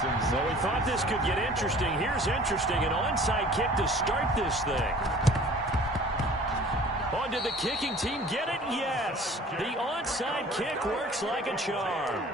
So we thought this could get interesting. Here's interesting. An onside kick to start this thing. Oh, did the kicking team get it? Yes. The onside kick works like a charm.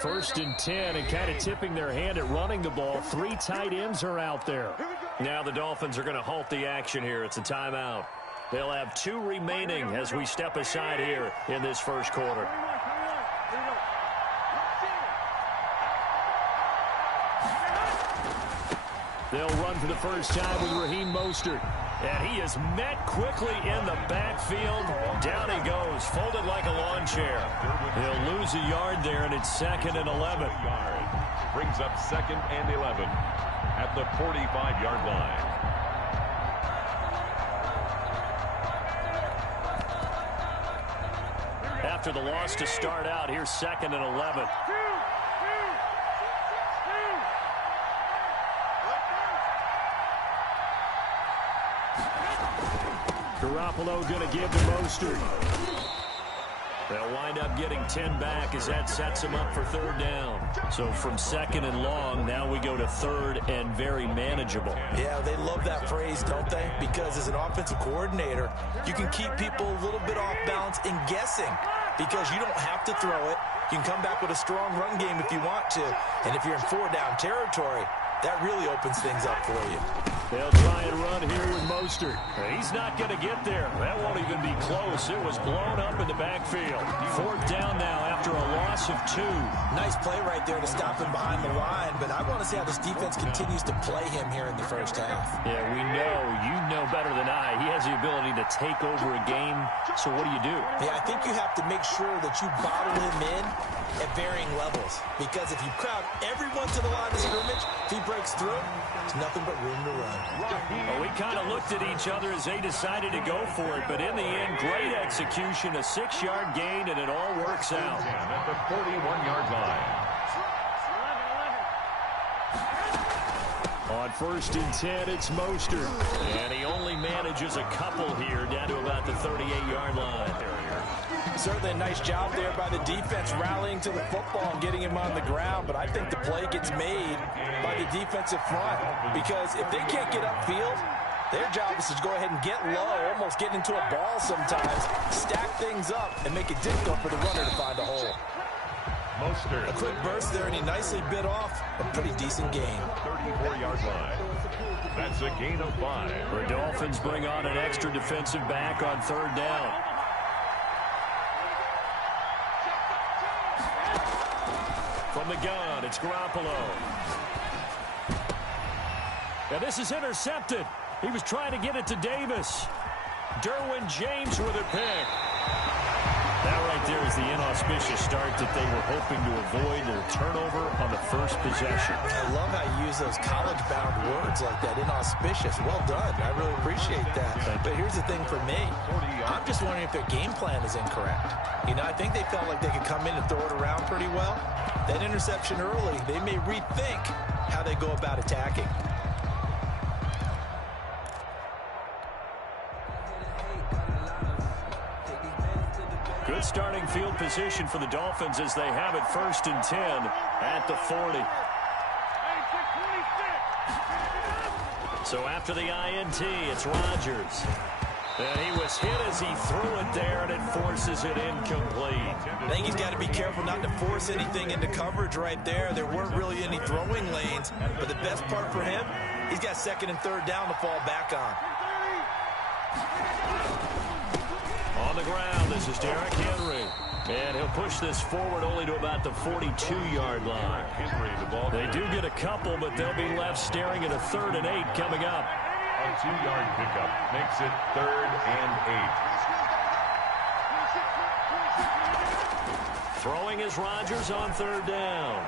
First and 10, and kind of tipping their hand at running the ball. 3 tight ends are out there. Now the Dolphins are going to halt the action here. It's a timeout. They'll have 2 remaining as we step aside here in this first quarter. They'll run for the first time with Raheem Mostert. And he is met quickly in the backfield. Down he goes, folded like a lawn chair. He'll lose a yard there, and it's 2nd and 11. Brings up 2nd and 11 at the 45-yard line. After the loss to start out, here's 2nd and 11. Garoppolo going to give to Mostert. They'll wind up getting 10 back as that sets him up for 3rd down. So from 2nd and long, now we go to 3rd and very manageable. Yeah, they love that phrase, don't they? Because as an offensive coordinator, you can keep people a little bit off balance and guessing because you don't have to throw it. You can come back with a strong run game if you want to. And if you're in 4-down territory, that really opens things up for you. They'll try and run here with Mostert. He's not going to get there. That won't even be close. It was blown up in the backfield. 4th down now after a loss of 2. Nice play right there to stop him behind the line, but I want to see how this defense continues to play him here in the first half. Yeah, we know. You know better than I. He has the ability to take over a game. So what do? Yeah, I think you have to make sure that you bottle him in at varying levels. Because if you crowd everyone to the line of scrimmage, if he breaks through, there's nothing but room to run. Well, we kind of looked at each other as they decided to go for it, but in the end, great execution, a 6-yard gain, and it all works out. At the 41-yard line. On 1st and 10, it's Mostert, and he only manages a couple here down to about the 38-yard line. Certainly a nice job there by the defense rallying to the football and getting him on the ground, but I think the play gets made by the defensive front because if they can't get upfield, their job is to go ahead and get low, almost get into a ball sometimes, stack things up, and make it difficult for the runner to find a hole. Mostert. A quick burst there, and he nicely bit off a pretty decent gain. 34-yard line. That's a gain of 5. The Dolphins bring on an extra defensive back on 3rd down. From the gun, it's Garoppolo. Now this is intercepted. He was trying to get it to Davis. Derwin James with a pick. That right there is the inauspicious start that they were hoping to avoid, their turnover on the first possession. I love how you use those college-bound words like that, inauspicious. Well done. I really appreciate that. But here's the thing for me. I'm just wondering if their game plan is incorrect. You know, I think they felt like they could come in and throw it around pretty well. That interception early, they may rethink how they go about attacking. Good starting field position for the Dolphins as they have it 1st and 10 at the 40. So after the INT, it's Rodgers. And he was hit as he threw it there, and it forces it incomplete. I think he's got to be careful not to force anything into coverage right there. There weren't really any throwing lanes, but the best part for him, he's got 2nd and 3rd down to fall back on. On the ground, this is Derrick Henry. And he'll push this forward only to about the 42-yard line. They do get a couple, but they'll be left staring at a 3rd and 8 coming up. A 2-yard pickup makes it 3rd and 8. Throwing is Rodgers on 3rd down.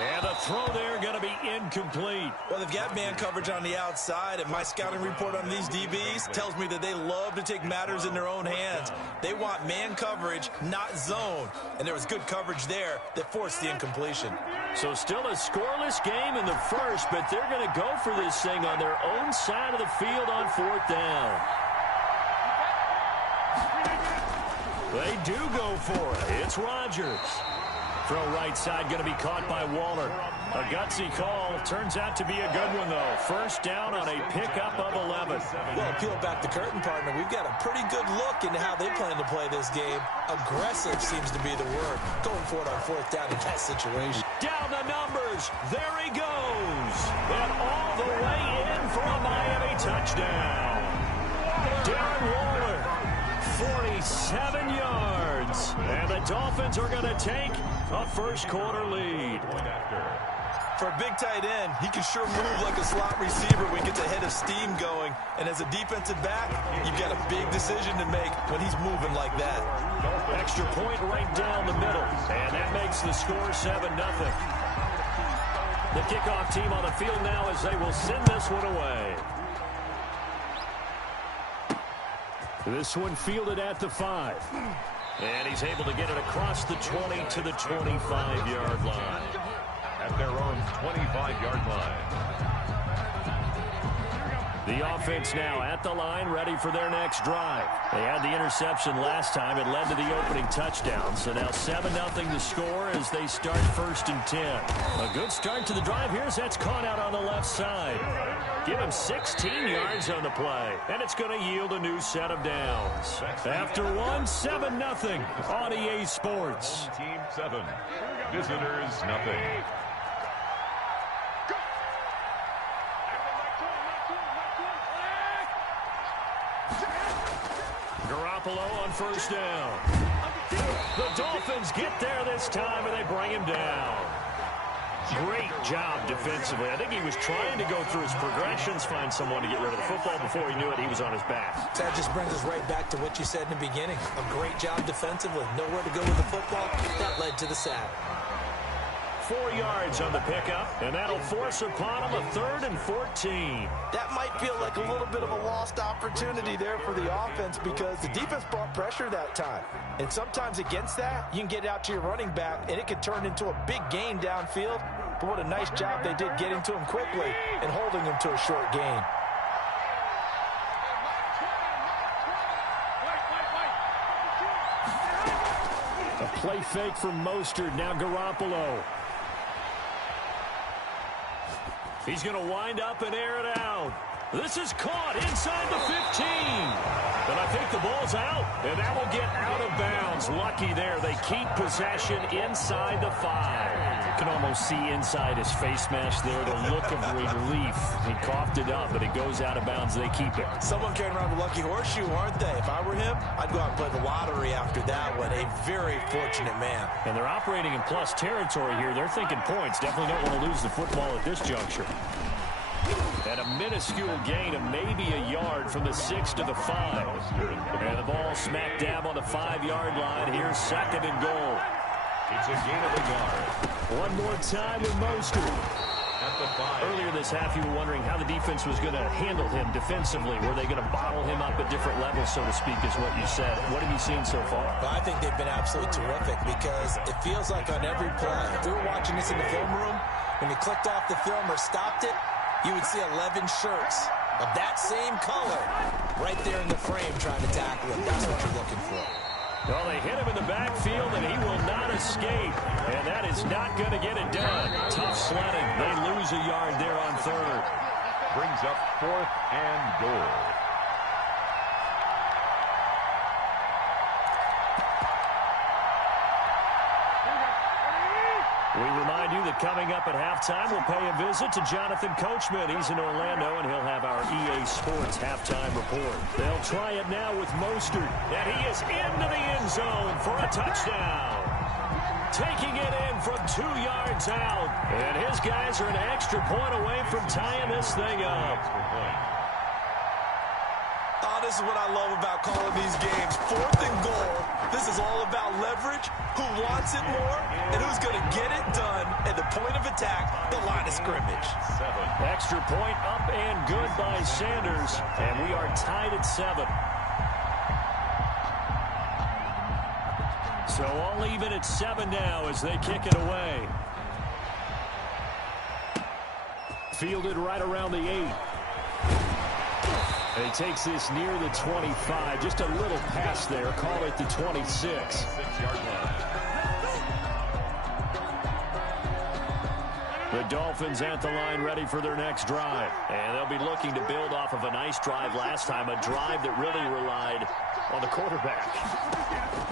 And the throw there going to be incomplete. Well, they've got man coverage on the outside, and my scouting report on these DBs tells me that they love to take matters in their own hands. They want man coverage, not zone. And there was good coverage there that forced the incompletion. So still a scoreless game in the first, but they're going to go for this thing on their own side of the field on 4th down. They do go for it. It's Rodgers. Throw right side going to be caught by Waller. A gutsy call. Turns out to be a good one, though. First down on a pickup of 11. Well, peel back the curtain, partner. We've got a pretty good look into how they plan to play this game. Aggressive seems to be the word. Going for it on 4th down in that situation. Down the numbers. There he goes. And all the way in for a Miami touchdown. Darren Waller, 47 yards. And the Dolphins are going to take a first-quarter lead. For a big tight end, he can sure move like a slot receiver when he gets a head of steam going. And as a defensive back, you've got a big decision to make when he's moving like that. Extra point right down the middle. And that makes the score 7-0. The kickoff team on the field now as they will send this one away. This one fielded at the 5. And he's able to get it across the 20 to the 25-yard line. At their own 25-yard line. The offense now at the line, ready for their next drive. They had the interception last time. It led to the opening touchdown. So now 7-0 the score as they start 1st and 10. A good start to the drive here as that's caught out on the left side. Give him 16 yards on the play. And it's going to yield a new set of downs. After one, 7-0 on EA Sports. Home team 7. Visitors nothing. Garoppolo on 1st down. The Dolphins get there this time, and they bring him down. Great job defensively. I think he was trying to go through his progressions, find someone to get rid of the football. Before he knew it, he was on his back. That just brings us right back to what you said in the beginning. A great job defensively. Nowhere to go with the football. That led to the sack. 4 yards on the pickup, and that'll force upon him a 3rd and 14. That might feel like a little bit of a lost opportunity there for the offense because the defense brought pressure that time. And sometimes against that, you can get out to your running back, and it can turn into a big gain downfield. But what a nice job they did getting to him quickly and holding him to a short gain. A play fake from Mostert, now Garoppolo. He's going to wind up and air it out. This is caught inside the 15. And I think the ball's out, and that will get out of bounds. Lucky there. They keep possession inside the 5. You can almost see inside his face mask there the look of relief. He coughed it up, but it goes out of bounds. They keep it. Someone carrying around the lucky horseshoe, aren't they? If I were him, I'd go out and play the lottery after that one. A very fortunate man. And they're operating in plus territory here. They're thinking points. Definitely don't want to lose the football at this juncture. And a minuscule gain of maybe a yard from the 6 to the 5. And the ball smack dab on the 5-yard line. Here's 2nd and goal. It's a gain of a yard. One more time with Mostert. At the 5. Earlier this half, you were wondering how the defense was going to handle him defensively. Were they going to bottle him up at different levels, so to speak, is what you said. What have you seen so far? Well, I think they've been absolutely terrific because it feels like on every play, if we were watching this in the film room, when you clicked off the film or stopped it, you would see 11 shirts of that same color right there in the frame trying to tackle him. That's what you're looking for. Well, they hit him in the backfield, and he will not escape. And that is not going to get it done. Tough sledding. They lose a yard there on 3rd. Brings up 4th and goal. We remind you that coming up at halftime, we'll pay a visit to Jonathan Coachman. He's in Orlando, and he'll have our EA Sports halftime report. They'll try it now with Mostert, and he is into the end zone for a touchdown. Taking it in from 2 yards out, and his guys are an extra point away from tying this thing up. this is what I love about calling these games. 4th and goal. This is all about leverage, who wants it more, and who's going to get it done at the point of attack, the line of scrimmage. Extra point up and good by Sanders, and we are tied at 7. So all even at 7 now as they kick it away. Fielded right around the 8. And he takes this near the 25. Just a little pass there. Call it the 26. 6-yard line. The Dolphins at the line ready for their next drive. And they'll be looking to build off of a nice drive last time. A drive that really relied on the quarterback.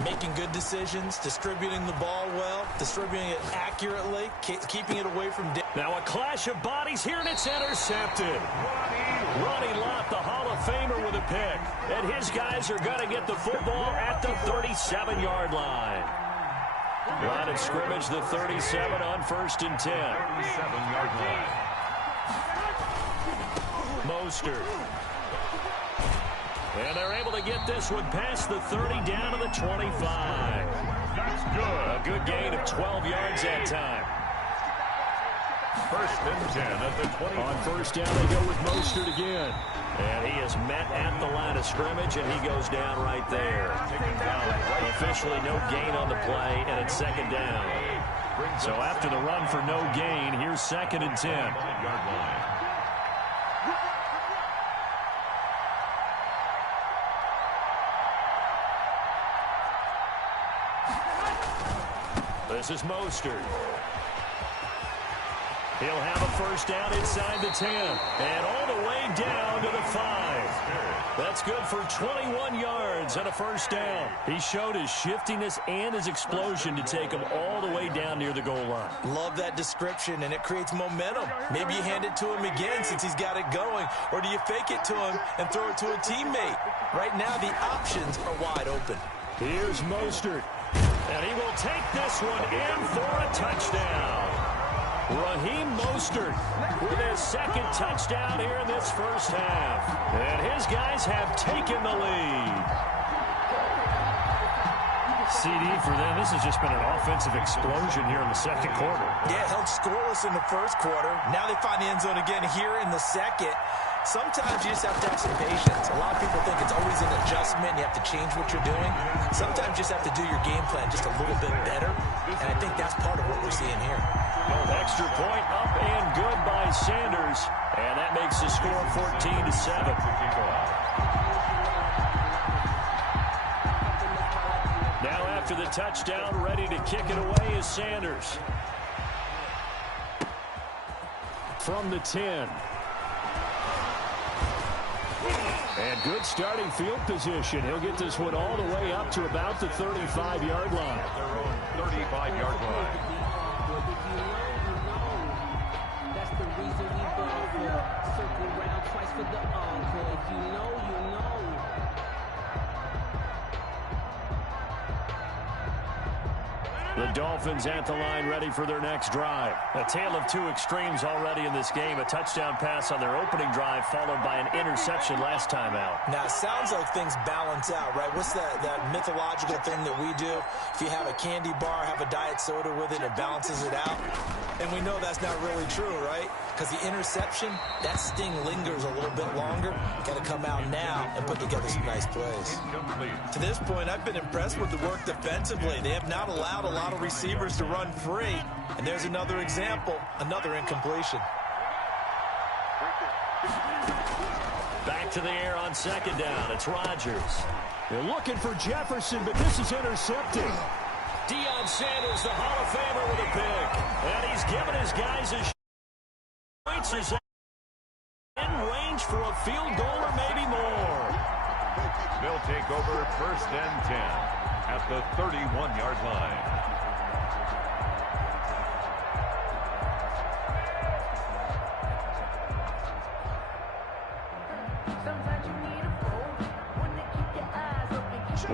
Making good decisions, distributing the ball well, distributing it accurately, keeping it away from... Now a clash of bodies here, and it's intercepted. Ronnie Lott, the Hall of Famer, with a pick. And his guys are going to get the football at the 37-yard line. Line of scrimmage, the 37 on 1st and 10. 37-yard line. Mostert. And they're able to get this one past the 30 down to the 25. That's good. A good gain of 12 yards that time. 1st and 10 at the 20. On 1st down, they go with Mostert again. And he is met at the line of scrimmage, and he goes down right there. Officially no gain on the play, and it's 2nd down. So after the run for no gain, here's 2nd and 10. 9-yard line. This is Mostert. He'll have a 1st down inside the 10. And all the way down to the 5. That's good for 21 yards and a 1st down. He showed his shiftiness and his explosion to take him all the way down near the goal line. Love that description, and it creates momentum. Maybe you hand it to him again since he's got it going, or do you fake it to him and throw it to a teammate? Right now, the options are wide open. Here's Mostert. And he will take this one in for a touchdown. Raheem Mostert with his 2nd touchdown here in this 1st half. And his guys have taken the lead. CD for them. This has just been an offensive explosion here in the 2nd quarter. Yeah, held scoreless in the 1st quarter. Now they find the end zone again here in the 2nd. Sometimes you just have to have some patience. A lot of people think it's always an adjustment. You have to change what you're doing. Sometimes you just have to do your game plan just a little bit better. And I think that's part of what we're seeing here. Extra point up and good by Sanders. And that makes the score 14-7. Now after the touchdown, ready to kick it away is Sanders. From the 10. And good starting field position. He'll get this one all the way up to about the 35-yard line. At their own 35-yard line. That's the reason we ball for. Circle round twice for the encore. If you know, you know. The Dolphins at the line ready for their next drive. A tale of 2 extremes already in this game. A touchdown pass on their opening drive followed by an interception last time out. Now, it sounds like things balance out, right? What's that mythological thing that we do? If you have a candy bar, have a diet soda with it, it balances it out. And we know that's not really true, right? Because the interception, that sting lingers a little bit longer. Got to come out now and put together some nice plays. To this point, I've been impressed with the work defensively. They have not allowed a lot of receivers to run free. And there's another example, another incompletion. Back to the air on 2nd down. It's Rodgers. They're looking for Jefferson, but this is intercepted. Deion Sanders, the Hall of Famer, with a pick. And he's given his guys a points is in range for a field goal or maybe more. They'll take over 1st and 10 at the 31-yard line.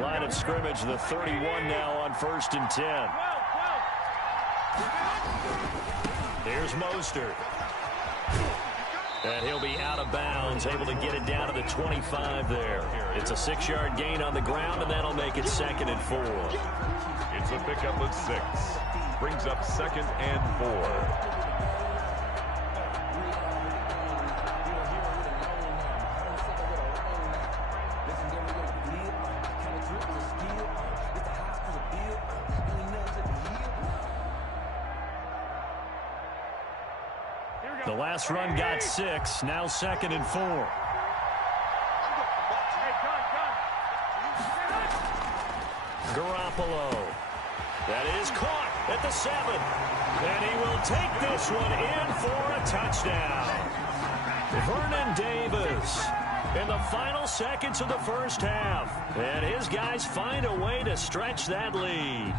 Line of scrimmage, the 31 now on 1st and 10. Here's Mostert. And he'll be out of bounds, able to get it down to the 25 there. It's a 6-yard gain on the ground, and that'll make it 2nd and 4. It's a pickup of 6. Brings up 2nd and 4. The last run got 6, now 2nd and 4. Garoppolo. That is caught at the 7. And he will take this one in for a touchdown. Vernon Davis in the final seconds of the first half. And his guys find a way to stretch that lead.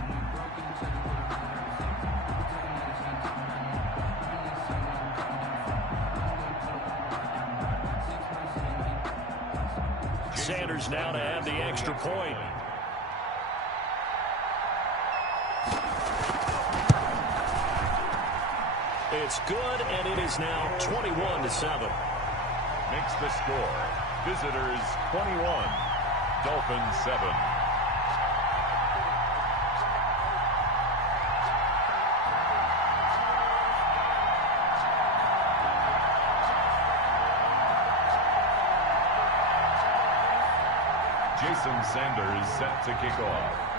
Sanders now to have the extra point. It's good, and it is now 21-7. Makes the score. Visitors 21, Dolphins 7. Jason Sanders set to kick off.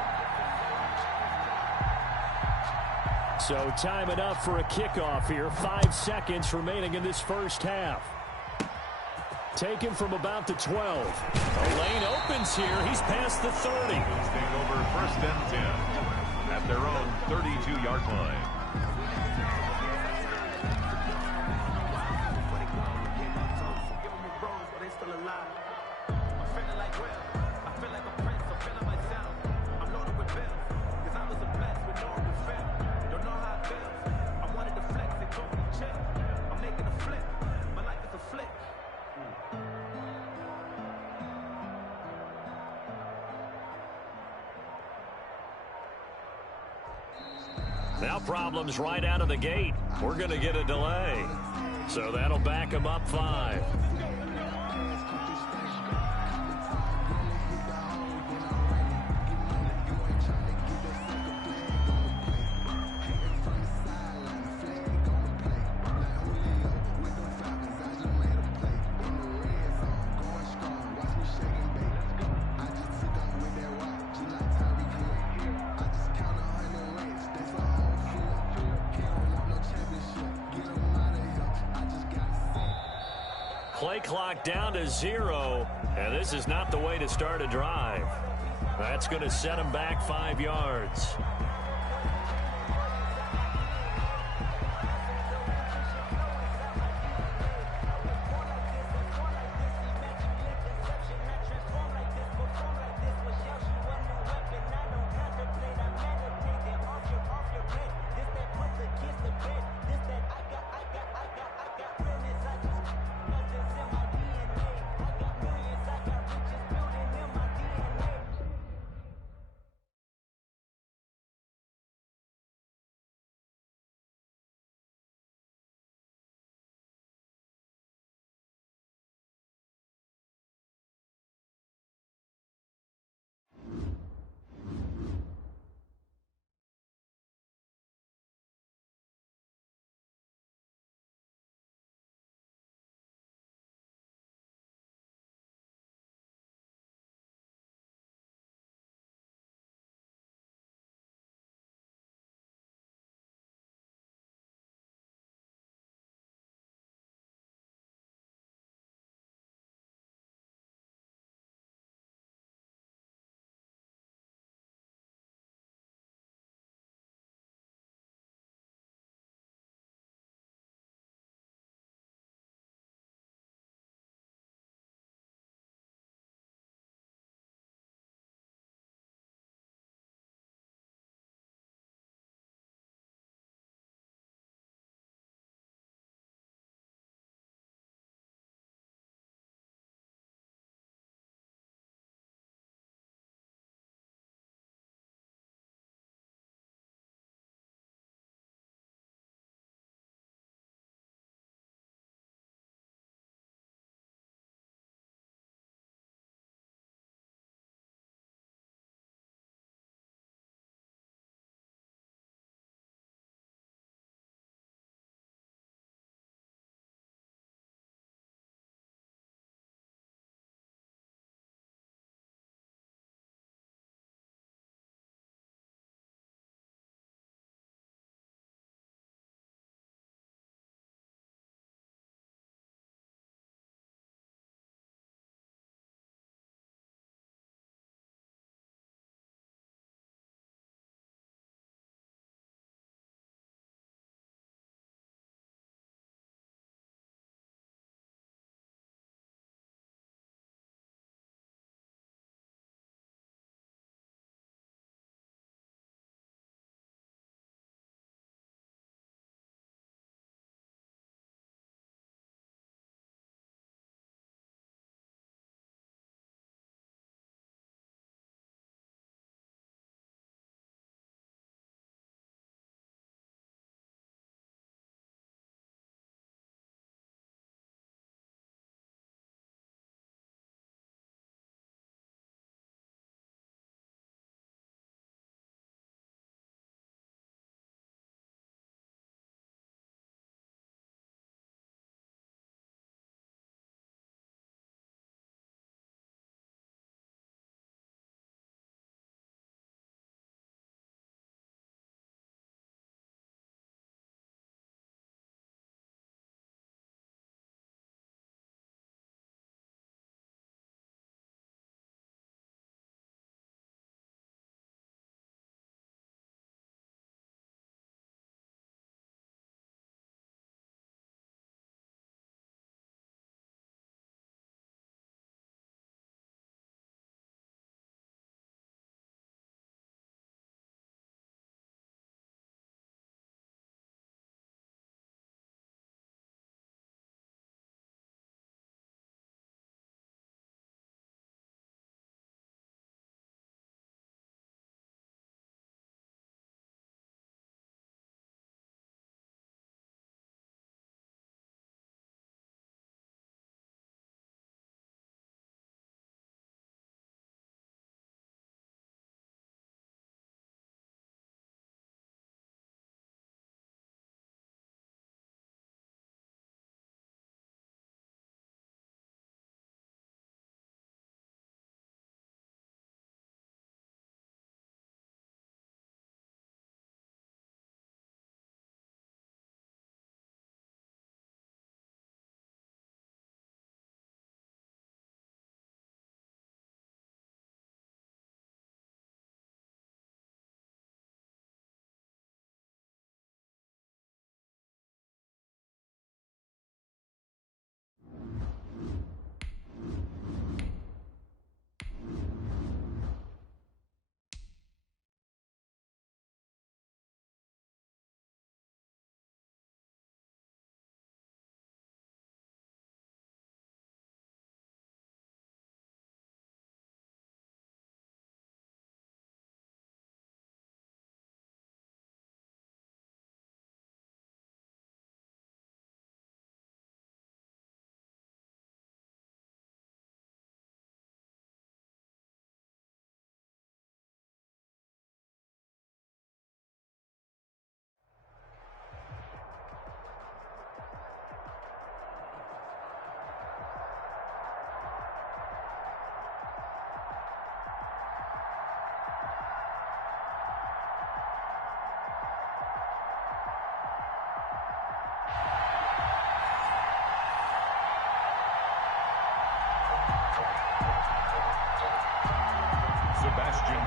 So time enough for a kickoff here. 5 seconds remaining in this first half. Taken from about the 12. The lane opens here. He's past the 30. Staying over 1st and 10 at their own 32-yard line. Now problems right out of the gate. We're going to get a delay. So that'll back him up 5. Play clock down to 0, and this is not the way to start a drive. That's going to set him back 5 yards.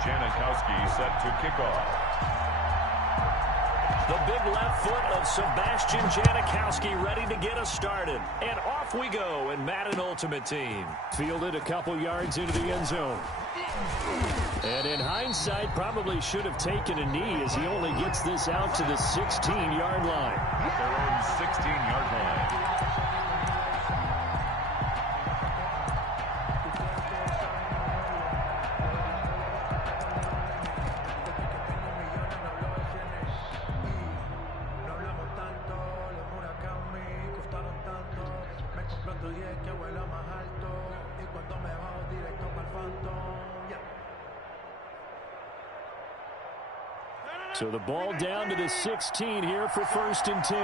Janikowski set to kick off. The big left foot of Sebastian Janikowski ready to get us started. And off we go in Madden Ultimate Team. Fielded a couple yards into the end zone. And in hindsight, probably should have taken a knee as he only gets this out to the 16-yard line. At their own 16-yard line. So the ball down to the 16 here for 1st and 10.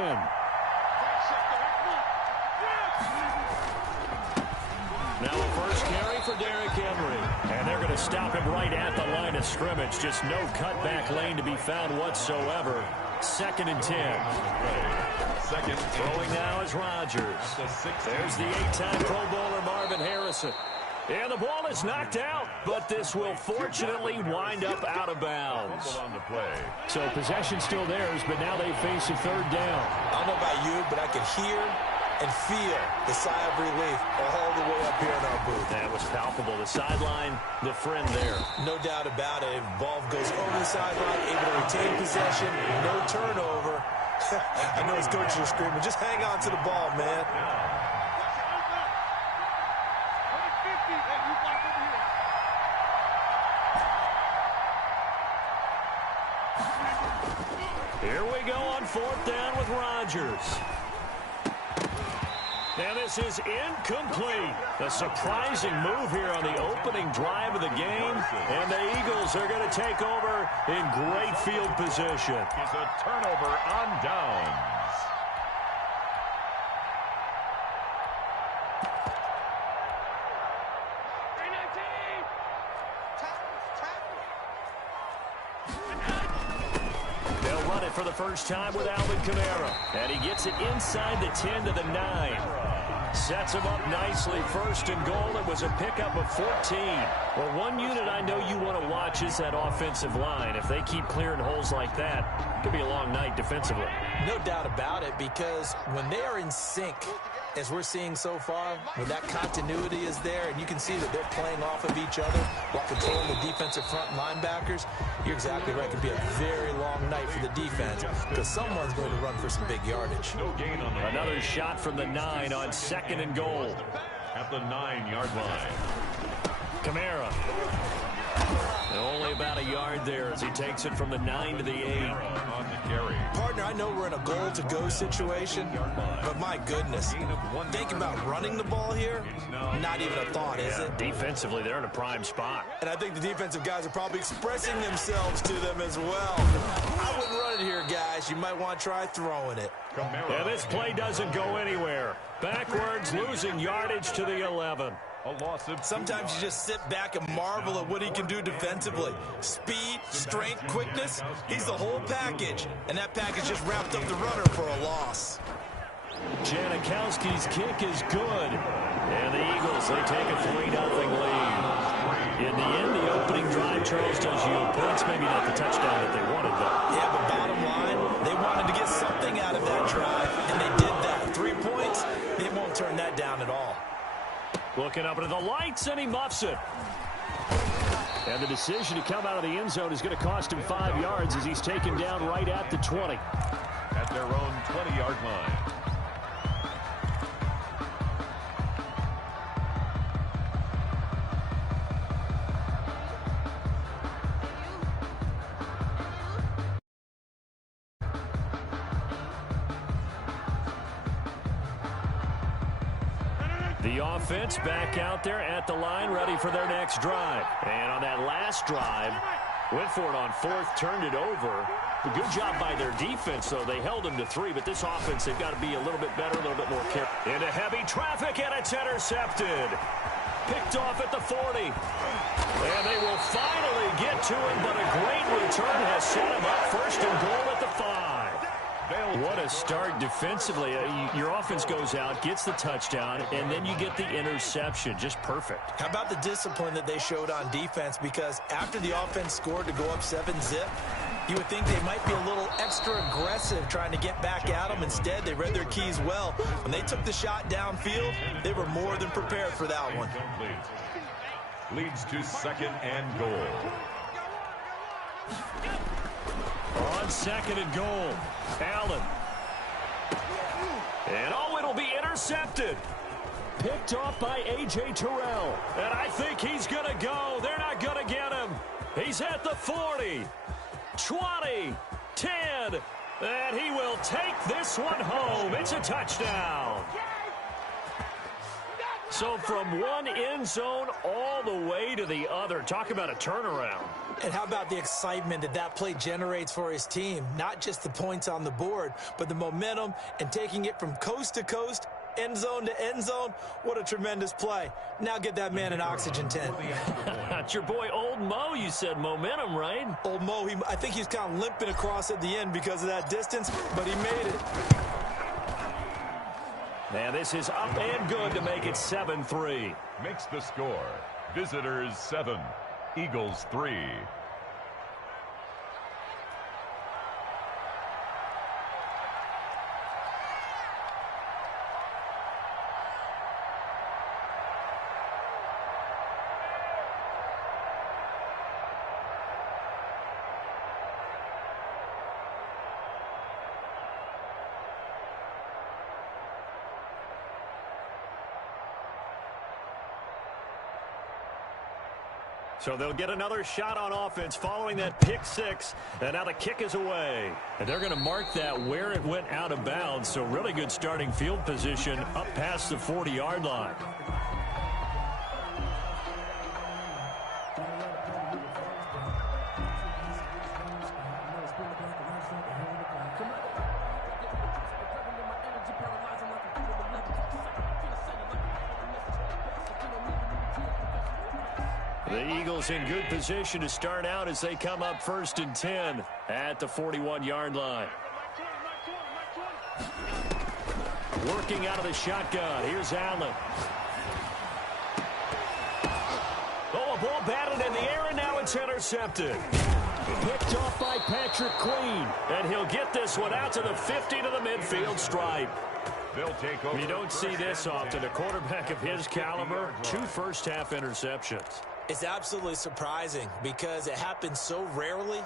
Now a first carry for Derrick Henry. And they're going to stop him right at the line of scrimmage. Just no cutback lane to be found whatsoever. 2nd and 10. Second. Throwing now is Rodgers. There's the 8-time Pro Bowler Marvin Harrison. And the ball is knocked out, but this will fortunately wind up out of bounds. So possession still theirs, but now they face a 3rd down. I don't know about you, but I can hear and feel the sigh of relief all the way up here in our booth. That was palpable. The sideline, the friend there. No doubt about it. Ball goes over the sideline, able to retain possession, no turnover. I know his coaches are screaming, just hang on to the ball, man. Here we go on 4th down with Rodgers. And this is incomplete. A surprising move here on the opening drive of the game. And the Eagles are going to take over in great field position. It's a turnover on downs. For the first time with Alvin Kamara. And he gets it inside the 10 to the 9. Sets him up nicely. 1st and goal. It was a pickup of 14. Well, one unit I know you want to watch is that offensive line. If they keep clearing holes like that, it could be a long night defensively. No doubt about it, because when they are in sync, as we're seeing so far, when that continuity is there and you can see that they're playing off of each other while controlling the defensive front linebackers, you're exactly right. It could be a very long night for the defense because someone's going to run for some big yardage. No gain on the Another shot from the 9 on 2nd and goal. At the 9-yard line. Kamara. And only about a yard there as he takes it from the 9 to the 8. On the carry. Partner, I know we're in a goal-to-go situation, but my goodness, think about running the ball here. Not even a thought, is it? Defensively, they're in a prime spot. And I think the defensive guys are probably expressing themselves to them as well. I wouldn't run it here, guys. You might want to try throwing it. Yeah, this play doesn't go anywhere. Backwards, losing yardage to the 11. Sometimes you just sit back and marvel at what he can do defensively. Speed, strength, quickness, he's the whole package. And that package just wrapped up the runner for a loss. Janikowski's kick is good. And the Eagles, they take a 3-0 lead. In the end, the opening drive, Charles, does yield points. Maybe not the touchdown that they wanted, though. Yeah, but bottom line, they wanted to get something out of that drive, and they did that. 3 points, they won't turn that down at all. Looking up into the lights, and he muffs it. And the decision to come out of the end zone is going to cost him 5 yards as he's taken down right at the 20. At their own 20-yard line. The offense back out there at the line, ready for their next drive. And on that last drive, went for it on 4th, turned it over. A good job by their defense, though. They held them to 3, but this offense, they've got to be a little bit better, a little bit more careful. Into heavy traffic, and it's intercepted. Picked off at the 40. And they will finally get to him, but a great return has set him up 1st and goal at the 5. What what a start defensively. Your offense goes out, gets the touchdown, and then you get the interception. Just perfect. How about the discipline that they showed on defense? Because after the offense scored to go up 7-zip, you would think they might be a little extra aggressive trying to get back at them. Instead, they read their keys well. When they took the shot downfield, they were more than prepared for that one. Leads to 2nd and goal. On 2nd and goal, Allen. And it'll be intercepted. Picked off by A.J. Terrell. And I think he's going to go. They're not going to get him. He's at the 40. 20, 10, and he will take this one home. It's a touchdown. So from one end zone all the way to the other. Talk about a turnaround. And how about the excitement that play generates for his team? Not just the points on the board, but the momentum and taking it from coast to coast, end zone to end zone. What a tremendous play. Now get that man an oxygen tent. That's your boy Old Mo. You said momentum, right? Old Mo, I think he's kind of limping across at the end because of that distance, but he made it. And this is up and good to make it 7-3. Makes the score. Visitors 7, Eagles 3. So they'll get another shot on offense following that pick six. And now the kick is away. And they're going to mark that where it went out of bounds. So really good starting field position up past the 40-yard line. The Eagles in good position to start out as they come up 1st and 10 at the 41-yard line. Working out of the shotgun. Here's Allen. Oh, a ball batted in the air, and now it's intercepted. Picked off by Patrick Queen. And he'll get this one out to the 50 to the midfield stripe. They'll take over. You don't see this often. A quarterback of his caliber, 2 first-half interceptions. It's absolutely surprising because it happens so rarely.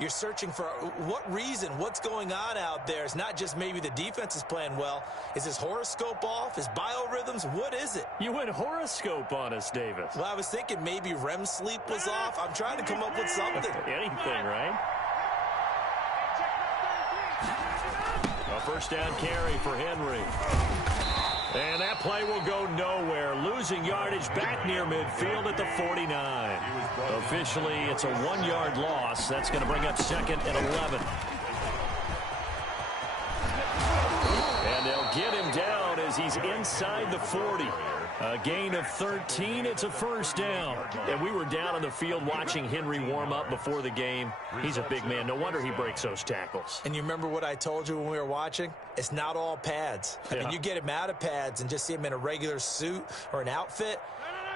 You're searching for what reason, what's going on out there. It's not just maybe the defense is playing well. Is his horoscope off? His biorhythms? What is it? You went horoscope on us, Davis. Well, I was thinking maybe REM sleep was off. I'm trying to come up with something. Anything, right? A first down carry for Henry. And that play will go nowhere. Losing yardage back near midfield at the 49. Officially, it's a 1-yard loss. That's going to bring up 2nd and 11. And they'll get him down as he's inside the 40. A gain of 13. It's a first down. And we were down on the field watching Henry warm up before the game. He's a big man. No wonder he breaks those tackles. And you remember what I told you when we were watching? It's not all pads. I mean, you get him out of pads and just see him in a regular suit or an outfit.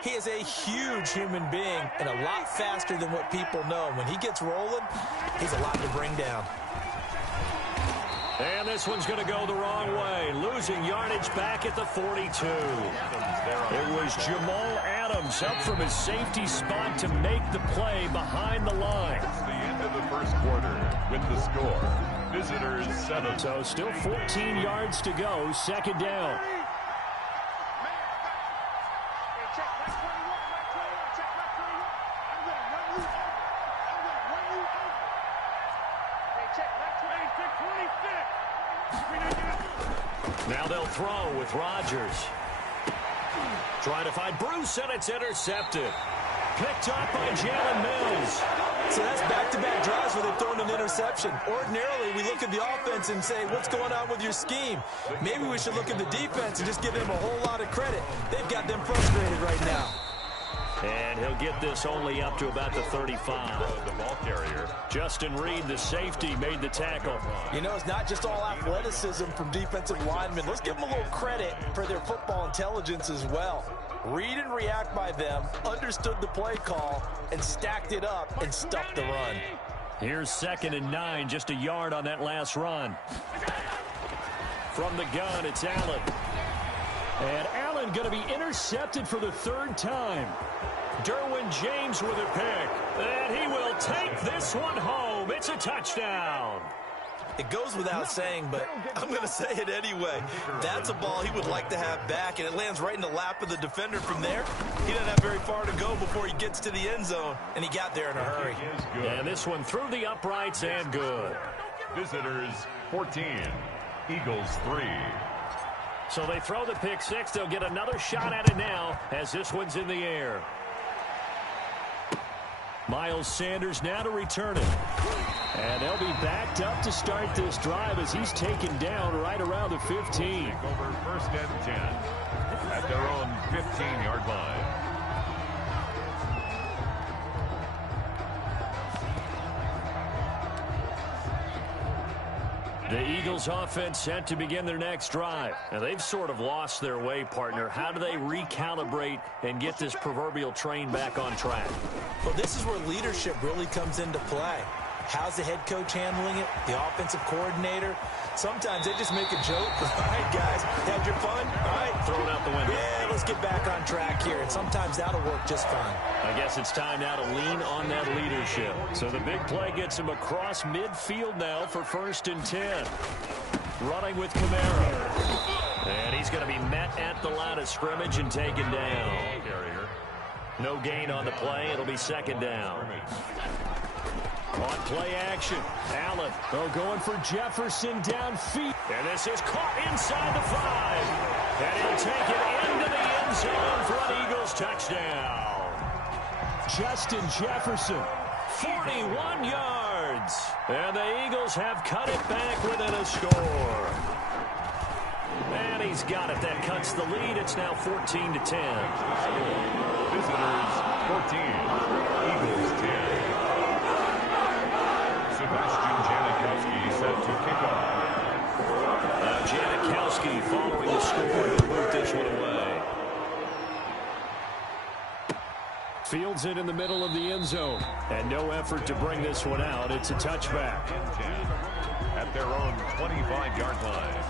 He is a huge human being and a lot faster than what people know. When he gets rolling, he's a lot to bring down. And this one's going to go the wrong way. Losing yardage back at the 42. It was Jamal Adams up from his safety spot to make the play behind the line. It's the end of the first quarter with the score. Visitors 7. So still 14 yards to go. 2nd down. Now they'll throw with Rodgers. Trying to find Bruce, and it's intercepted. Picked up by Jalen Mills. So that's back-to-back drives where they've thrown an interception. Ordinarily, we look at the offense and say, what's going on with your scheme? Maybe we should look at the defense and just give them a whole lot of credit. They've got them frustrated right now. And he'll get this only up to about the 35. The ball carrier. Justin Reed, the safety, made the tackle. You know, it's not just all athleticism from defensive linemen. Let's give them a little credit for their football intelligence as well. Read and react by them, understood the play call, and stacked it up and stuffed the run. Here's 2nd and 9, just a yard on that last run. From the gun, it's Allen. And Allen going to be intercepted for the 3rd time. Derwin James with a pick. And he will take this one home. It's a touchdown. It goes without saying, but I'm going to say it anyway. That's a ball he would like to have back, and it lands right in the lap of the defender from there. He doesn't have very far to go before he gets to the end zone, and he got there in a hurry. And this one through the uprights and good. Visitors 14, Eagles 3. So they throw the pick six. They'll get another shot at it now as this one's in the air. Miles Sanders now to return it. And they'll be backed up to start this drive as he's taken down right around the 15. Over 1st and 10 at their own 15-yard line. The Eagles offense set to begin their next drive. Now they've sort of lost their way, partner. How do they recalibrate and get this proverbial train back on track? Well, this is where leadership really comes into play. How's the head coach handling it? The offensive coordinator? Sometimes they just make a joke. All right, guys, had your fun? All right. Throw it out the window. Yeah, let's get back on track here. And sometimes that'll work just fine. I guess it's time now to lean on that leadership. So the big play gets him across midfield now for 1st and 10. Running with Kamara. And he's going to be met at the line of scrimmage and taken down. No gain on the play. It'll be 2nd down. On play action, Allen going for Jefferson downfield. And this is caught inside the 5. And he'll take it into the end zone for an Eagles touchdown. Justin Jefferson, 41 yards. And the Eagles have cut it back within a score. And he's got it. That cuts the lead. It's now 14-10. Visitors 14, Eagles 10. Janikowski set to kick off. Janikowski following the score to move this one away. Fields it in the middle of the end zone. And no effort to bring this one out. It's a touchback. At their own 25-yard line.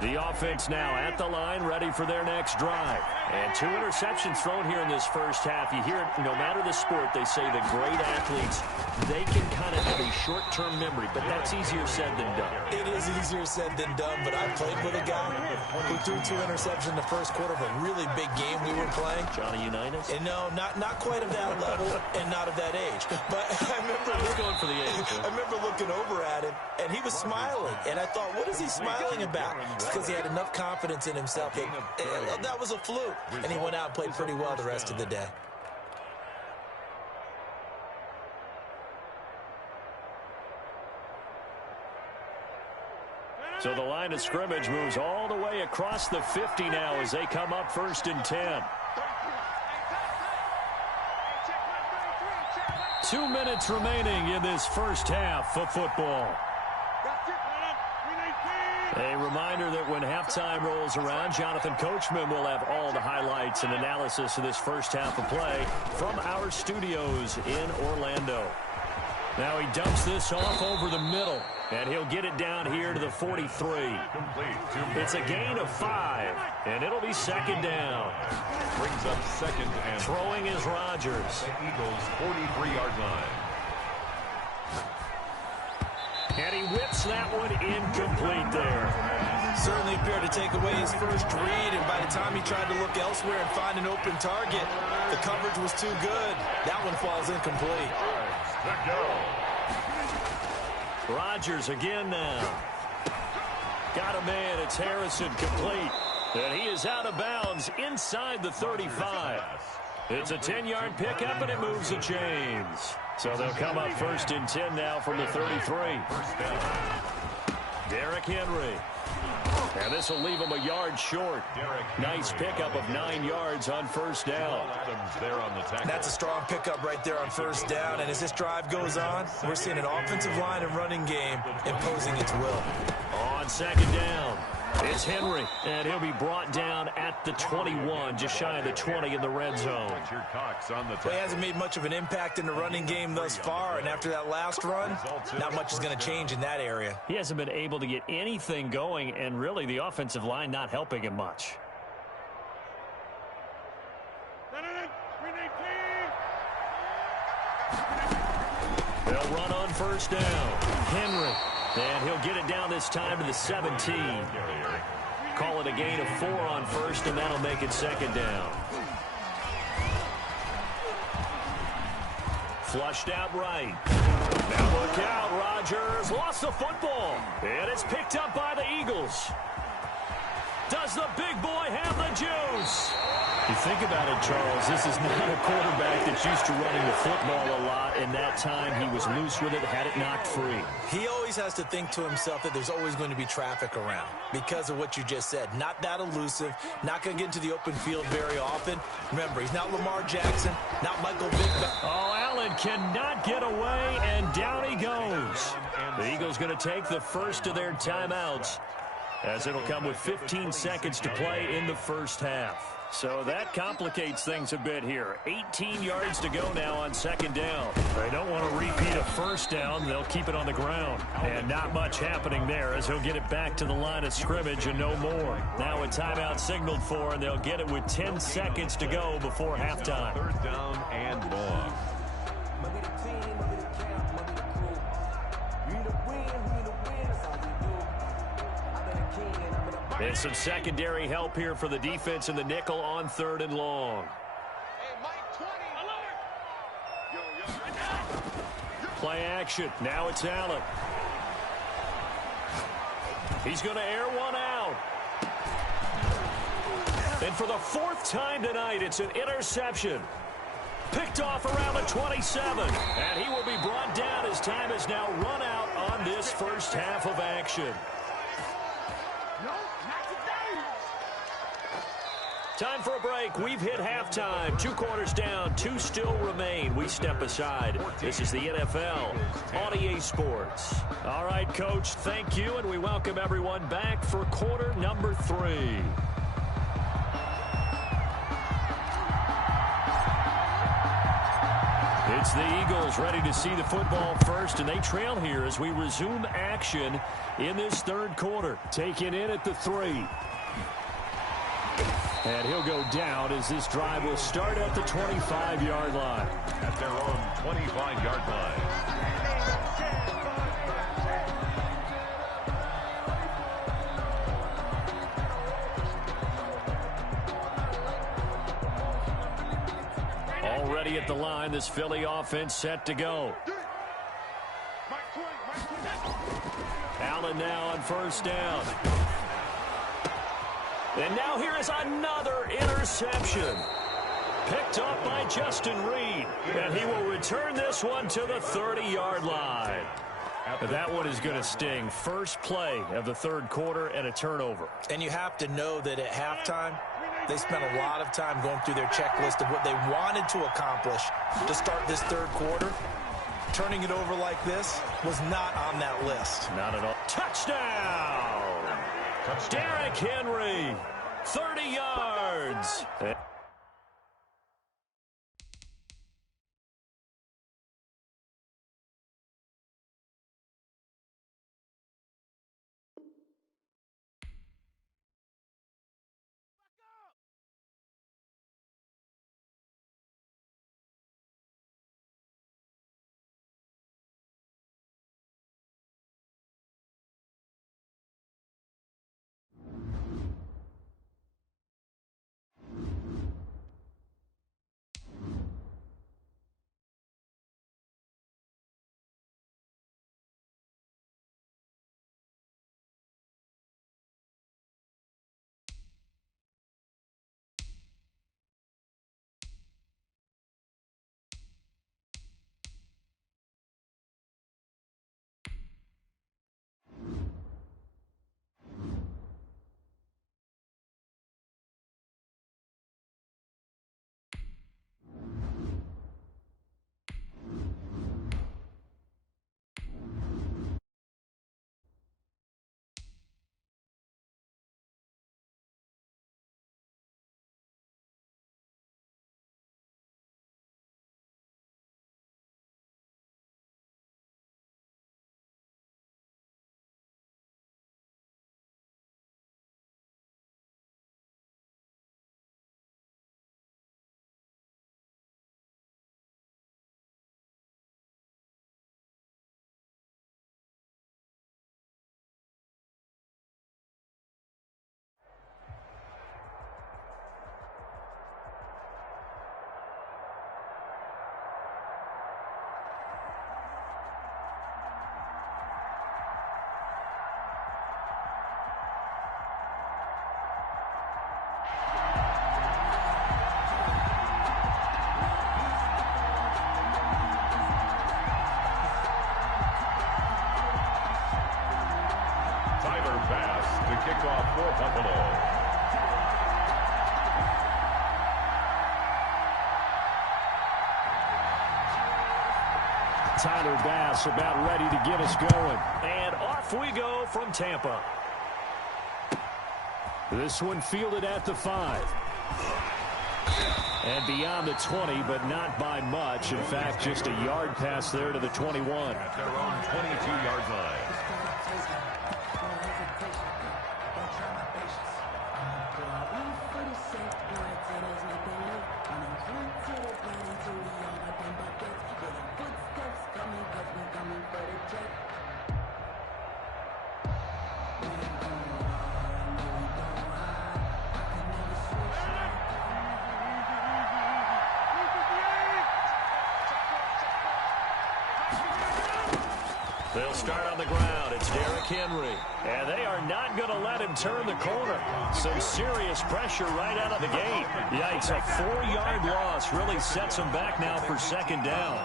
The offense now at the line, ready for their next drive. And 2 interceptions thrown here in this first half. You hear it, no matter the sport, they say the great athletes, they can kind of have a short-term memory, but that's easier said than done. It is easier said than done, but I played with a guy who threw 2 interceptions in the first quarter of a really big game we were playing. Johnny Unitas? And no, not quite of that level and not of that age. But I remember going for the age. I remember looking over at him, and he was smiling. And I thought, what is he smiling about? It's because he had enough confidence in himself that was a fluke. And he went out and played pretty well the rest of the day. So the line of scrimmage moves all the way across the 50 now as they come up 1st and 10. 2 minutes remaining in this first half of football. A reminder that when halftime rolls around, Jonathan Coachman will have all the highlights and analysis of this first half of play from our studios in Orlando. Now he dumps this off over the middle, and he'll get it down here to the 43. It's a gain of 5, and it'll be 2nd down. Brings up 2nd and throwing is Rodgers. The Eagles 43-yard line. And he whips that one incomplete there. Certainly appeared to take away his first read, and by the time he tried to look elsewhere and find an open target, the coverage was too good. That one falls incomplete. Rodgers again now. Got a man. It's Harrison complete. And he is out of bounds inside the 35. It's a 10-yard pickup, and it moves the chains. So they'll come up 1st and 10 now from the 33. Derrick Henry. And this will leave him a yard short. Nice pickup of 9 yards on 1st down. That's a strong pickup right there on 1st down. And as this drive goes on, we're seeing an offensive line and running game imposing its will. On 2nd down, it's Henry. And he'll be brought down at the 21, just shy of the 20 in the red zone. Well, he hasn't made much of an impact in the running game thus far. And after that last run, not much is going to change in that area. He hasn't been able to get anything going, and really the offensive line not helping him much. They'll run on 1st down. Henry. And he'll get it down this time to the 17. Call it a gain of 4 on 1st, and that'll make it 2nd down. Flushed out right. Now look out, Rodgers lost the football. And it's picked up by the Eagles. Does the big boy have the juice? You think about it, Charles, this is not a quarterback that's used to running the football a lot, and that time he was loose with it, had it knocked free. He always has to think to himself that there's always going to be traffic around because of what you just said. Not that elusive, not going to get into the open field very often. Remember, he's not Lamar Jackson, not Michael Vick. Oh, Allen cannot get away, and down he goes. The Eagles going to take the first of their timeouts, as it'll come with 15 seconds to play in the 1st half. So that complicates things a bit here. 18 yards to go now on 2nd down. They don't want to repeat a 1st down. They'll keep it on the ground. And not much happening there, as he'll get it back to the line of scrimmage and no more. Now a timeout signaled for, and they'll get it with 10 seconds to go before halftime. 3rd down and long. There's some secondary help here for the defense in the nickel on 3rd and long. Play action. Now it's Allen. He's going to air one out. And for the 4th time tonight, it's an interception. Picked off around the 27. And he will be brought down as time has now run out on this 1st half of action. Time for a break. We've hit halftime. 2 quarters down. 2 still remain. We step aside. This is the NFL on EA Sports. All right, Coach, thank you, and we welcome everyone back for quarter number 3. It's the Eagles ready to see the football first, and they trail here as we resume action in this 3rd quarter. Taken in at the 3. And he'll go down as this drive will start at the 25-yard line. At their own 25-yard line. Already at the line, this Philly offense set to go. Allen now on 1st down. And now here is another interception. Picked up by Justin Reed. And he will return this one to the 30-yard line. That one is going to sting. First play of the 3rd quarter and a turnover. And you have to know that at halftime, they spent a lot of time going through their checklist of what they wanted to accomplish to start this 3rd quarter. Turning it over like this was not on that list. Not at all. Touchdown! Derrick Henry, 30 yards. Tyler Bass about ready to get us going. And off we go from Tampa. This one fielded at the 5. And beyond the 20, but not by much. In fact, just a yard pass there to the 21. At their own 22-yard line. They'll start on the ground. It's Derrick Henry. And they are not going to let him turn the corner. Some serious pressure right out of the gate. Yikes, a 4-yard loss really sets him back now for second down.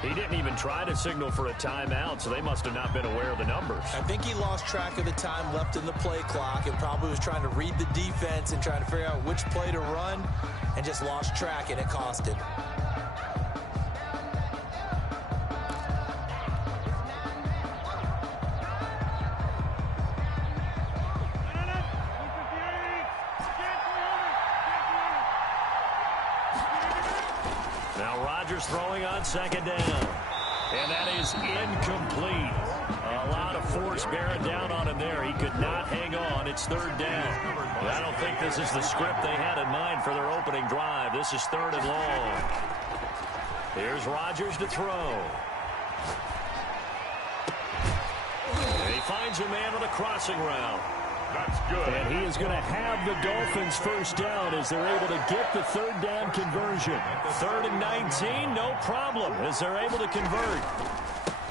He didn't even try to signal for a timeout, so they must have not been aware of the numbers. I think he lost track of the time left in the play clock and probably was trying to read the defense and trying to figure out which play to run and just lost track, and it cost him. Now Rodgers throwing on second down. And that is incomplete. A lot of force bearing down on him there. He could not hang on. It's third down. But I don't think this is the script they had in mind for their opening drive. This is third and long. Here's Rodgers to throw. And he finds a man on a crossing route. That's good. And he is going to have the Dolphins first down as they're able to get the third down conversion. 3rd and 19, no problem as they're able to convert.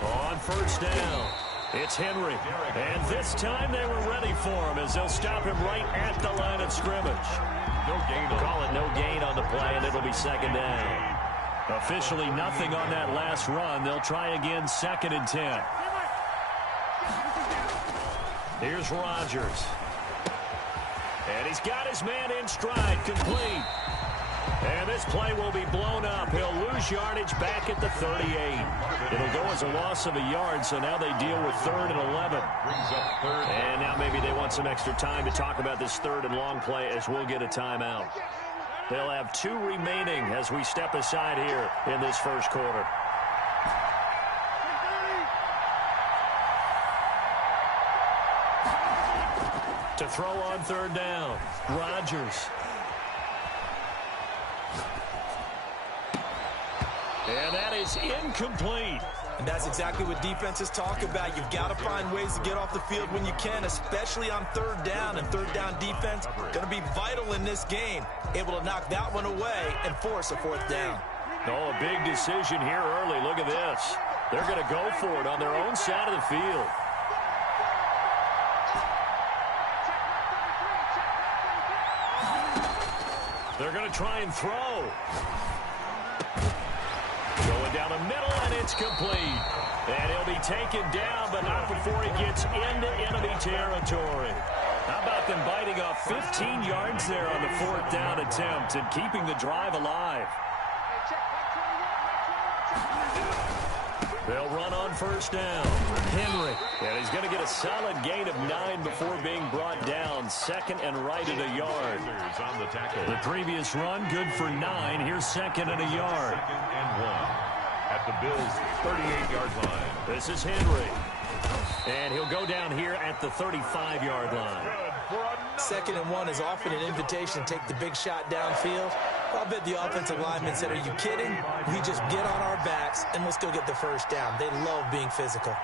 On first down, it's Henry. And this time they were ready for him as they'll stop him right at the line of scrimmage. No gain. Call it no gain on the play, and it'll be second down. Officially nothing on that last run. They'll try again, 2nd and 10. Here's Rodgers. And he's got his man in stride, complete. And this play will be blown up. He'll lose yardage back at the 38. It'll go as a loss of a yard, so now they deal with 3rd and 11. Brings up 3rd. And now maybe they want some extra time to talk about this 3rd and long play as we'll get a timeout. They'll have 2 remaining as we step aside here in this first quarter. To throw on 3rd down, Rodgers. And that is incomplete. And that's exactly what defenses talk about. You've got to find ways to get off the field when you can, especially on 3rd down. And 3rd down defense going to be vital in this game. Able to knock that one away and force a 4th down. Oh, a big decision here early. Look at this. They're going to go for it on their own side of the field. They're going to try and throw. Going down the middle, and it's complete. And he'll be taken down, but not before he gets into enemy territory. How about them biting off 15 yards there on the 4th down attempt and keeping the drive alive? They'll run on first down. Henry. And he's going to get a solid gain of 9 before being brought down. 2nd and right at a yard. On the tackle. The previous run, good for 9. Here's 2nd and a yard. 2nd and 1. At the Bills' 38-yard line. This is Henry. And he'll go down here at the 35-yard line. 2nd and 1 is often an invitation to take the big shot downfield. I'll bet the offensive linemen said, are you kidding? We just get on our backs and let's go get the first down. They love being physical.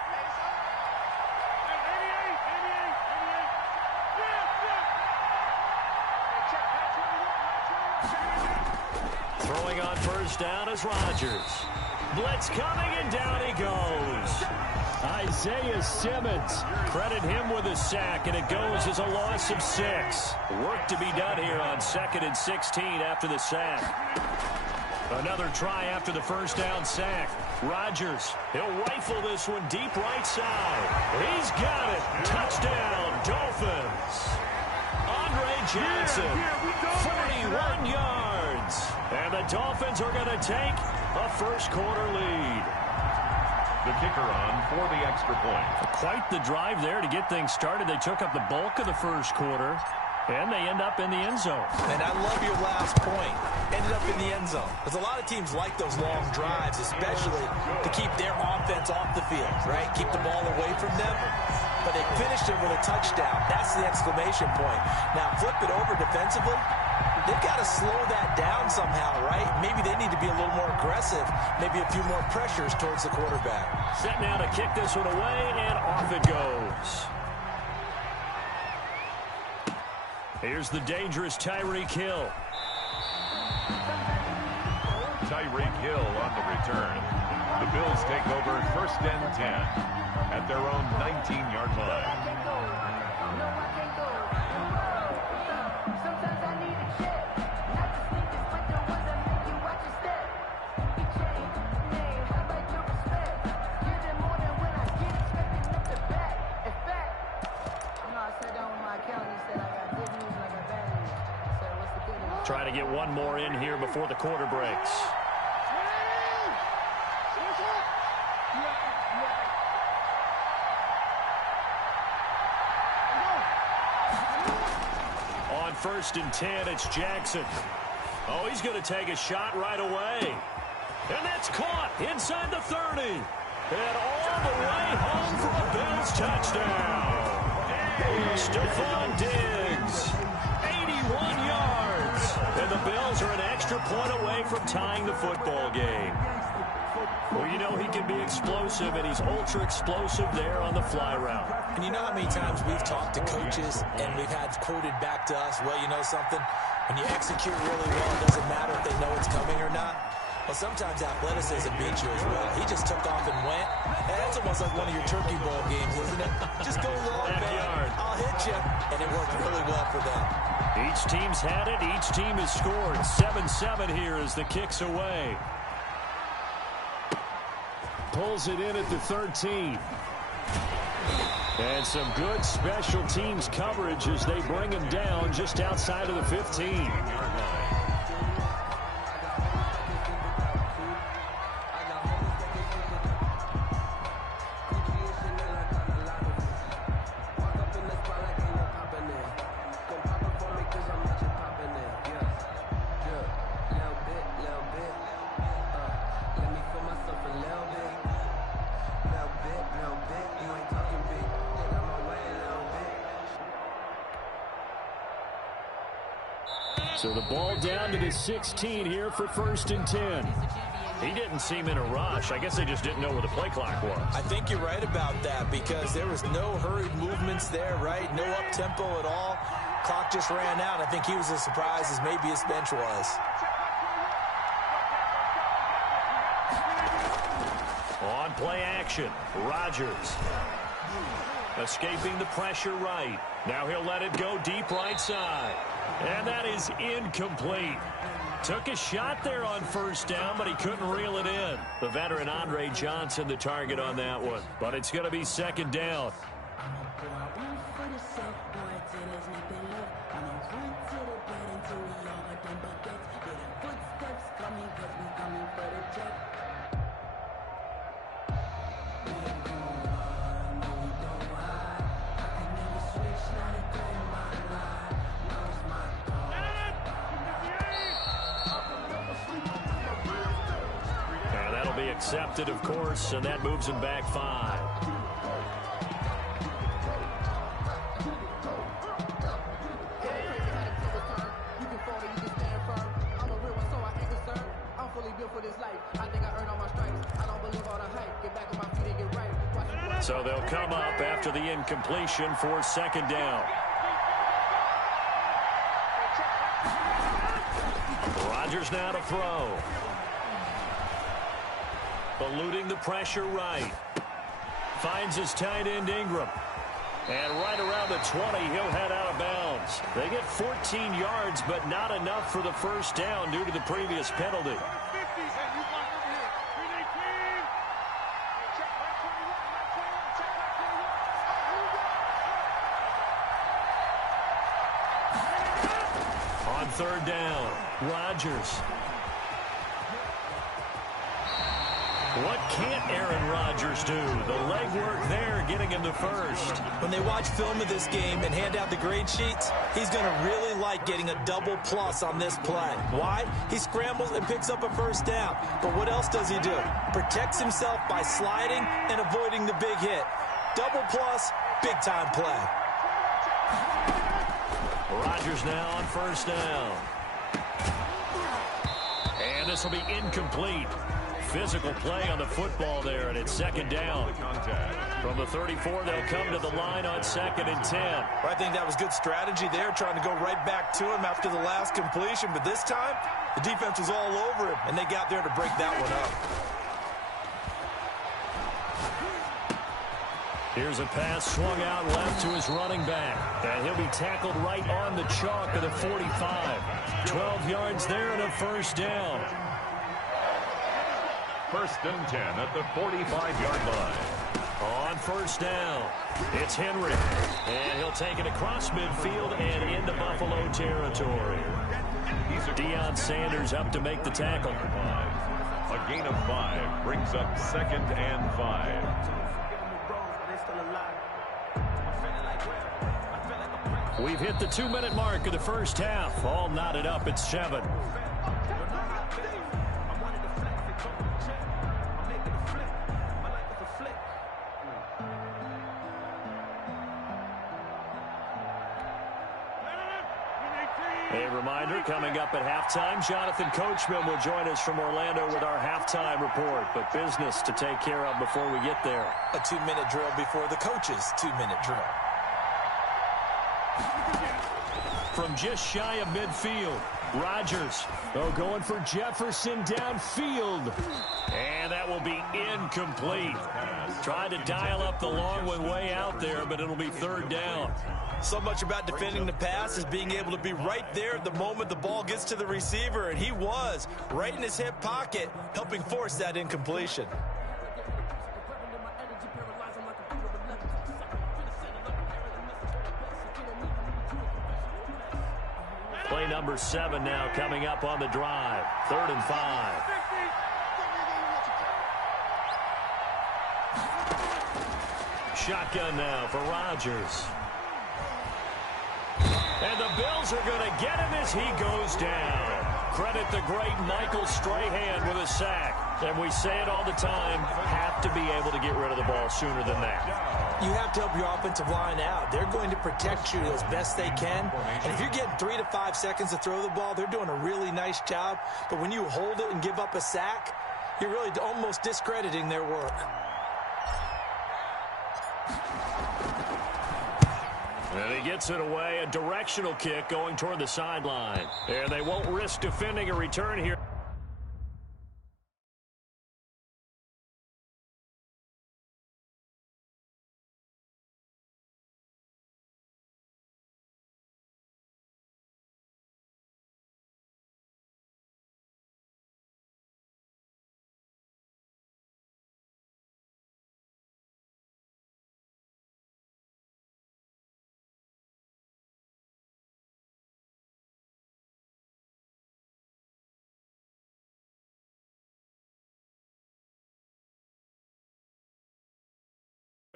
Throwing on first down is Rodgers. Blitz coming, and down he goes. Isaiah Simmons, credit him with a sack, and it goes as a loss of 6. Work to be done here on 2nd and 16 after the sack. Another try after the first down sack. Rodgers, he'll rifle this one deep right side. He's got it. Touchdown, Dolphins. Andre Johnson, 41 yards. And the Dolphins are going to take a first-quarter lead. The kicker on for the extra point. Quite the drive there to get things started. They took up the bulk of the first quarter, and they end up in the end zone. And I love your last point. Ended up in the end zone. Because a lot of teams like those long drives, especially to keep their offense off the field, right? Keep the ball away from them. But they finished it with a touchdown. That's the exclamation point. Now, flip it over defensively. They've got to slow that down somehow, right? Maybe they need to be a little more aggressive. Maybe a few more pressures towards the quarterback. Set now to kick this one away, and off it goes. Here's the dangerous Tyreek Hill. Tyreek Hill on the return. The Bills take over 1st and 10 at their own 19-yard line. Trying to get one more in here before the quarter breaks. On 1st and 10, it's Jackson. Oh, he's going to take a shot right away. And that's caught inside the 30. And all the way home for a Bills touchdown. Stephon Diggs, 81 yards. And the Bills are an extra point away from tying the football game. Well, you know he can be explosive, and he's ultra-explosive there on the fly route. And you know how many times we've talked to coaches, and we've had quoted back to us, well, you know something? When you execute really well, it doesn't matter if they know it's coming or not. Well, sometimes athleticism beats you as well. He just took off and went. And that's almost like one of your Turkey Bowl games, isn't it? Just go long, man. I'll hit you. And it worked really well for them. Each team's had it. Each team has scored. 7-7 here as the kick's away. Pulls it in at the 13. And some good special teams coverage as they bring him down just outside of the 15. So the ball down to the 16 here for 1st and 10. He didn't seem in a rush. I guess they just didn't know where the play clock was. I think you're right about that because there was no hurried movements there, right? No up-tempo at all. Clock just ran out. I think he was as surprised as maybe his bench was. On play action, Rodgers. Escaping the pressure right. Now he'll let it go deep right side. And that is incomplete. Took a shot there on 1st down, but he couldn't reel it in. The veteran Andre Johnson, the target on that one. But it's going to be 2nd down. Accepted, of course, and that moves him back 5. So they'll come up after the incompletion for 2nd down. Rodgers now to throw. Eluding the pressure right. Finds his tight end Ingram. And right around the 20, he'll head out of bounds. They get 14 yards, but not enough for the first down due to the previous penalty. On third down, Rodgers. What can't Aaron Rodgers do? The legwork there getting him to first. When they watch film of this game and hand out the grade sheets, he's going to really like getting a double plus on this play. Why? He scrambles and picks up a first down. But what else does he do? Protects himself by sliding and avoiding the big hit. Double plus, big time play. Rodgers now on first down. And this will be incomplete. Physical play on the football there, and it's second down. From the 34, they'll come to the line on 2nd and 10. Well, I think that was good strategy there, trying to go right back to him after the last completion. But this time, the defense was all over him, and they got there to break that one up. Here's a pass swung out left to his running back. And he'll be tackled right on the chalk of the 45. 12 yards there and a first down. First and 10 at the 45-yard line. On first down, it's Henry. And he'll take it across midfield and into Buffalo territory. Deion Sanders up to make the tackle. A gain of 5 brings up 2nd and 5. We've hit the 2-minute mark of the first half. All knotted up at 7. A reminder, coming up at halftime, Jonathan Coachman will join us from Orlando with our halftime report. But business to take care of before we get there. A 2-minute drill before the coach's 2-minute drill. From just shy of midfield, Rodgers going for Jefferson downfield. And that will be incomplete. Tried to dial up the long one way out there, but it'll be third down. So much about defending the pass is being able to be right there at the moment the ball gets to the receiver, and he was right in his hip pocket, helping force that incompletion. Play number 7 now coming up on the drive. 3rd and 5. Shotgun now for Rodgers. And the Bills are going to get him as he goes down. Credit the great Michael Strahan with a sack. And we say it all the time, have to be able to get rid of the ball sooner than that. You have to help your offensive line out. They're going to protect you as best they can. And if you're getting 3 to 5 seconds to throw the ball, they're doing a really nice job. But when you hold it and give up a sack, you're really almost discrediting their work. And he gets it away, a directional kick going toward the sideline. And they won't risk defending a return here.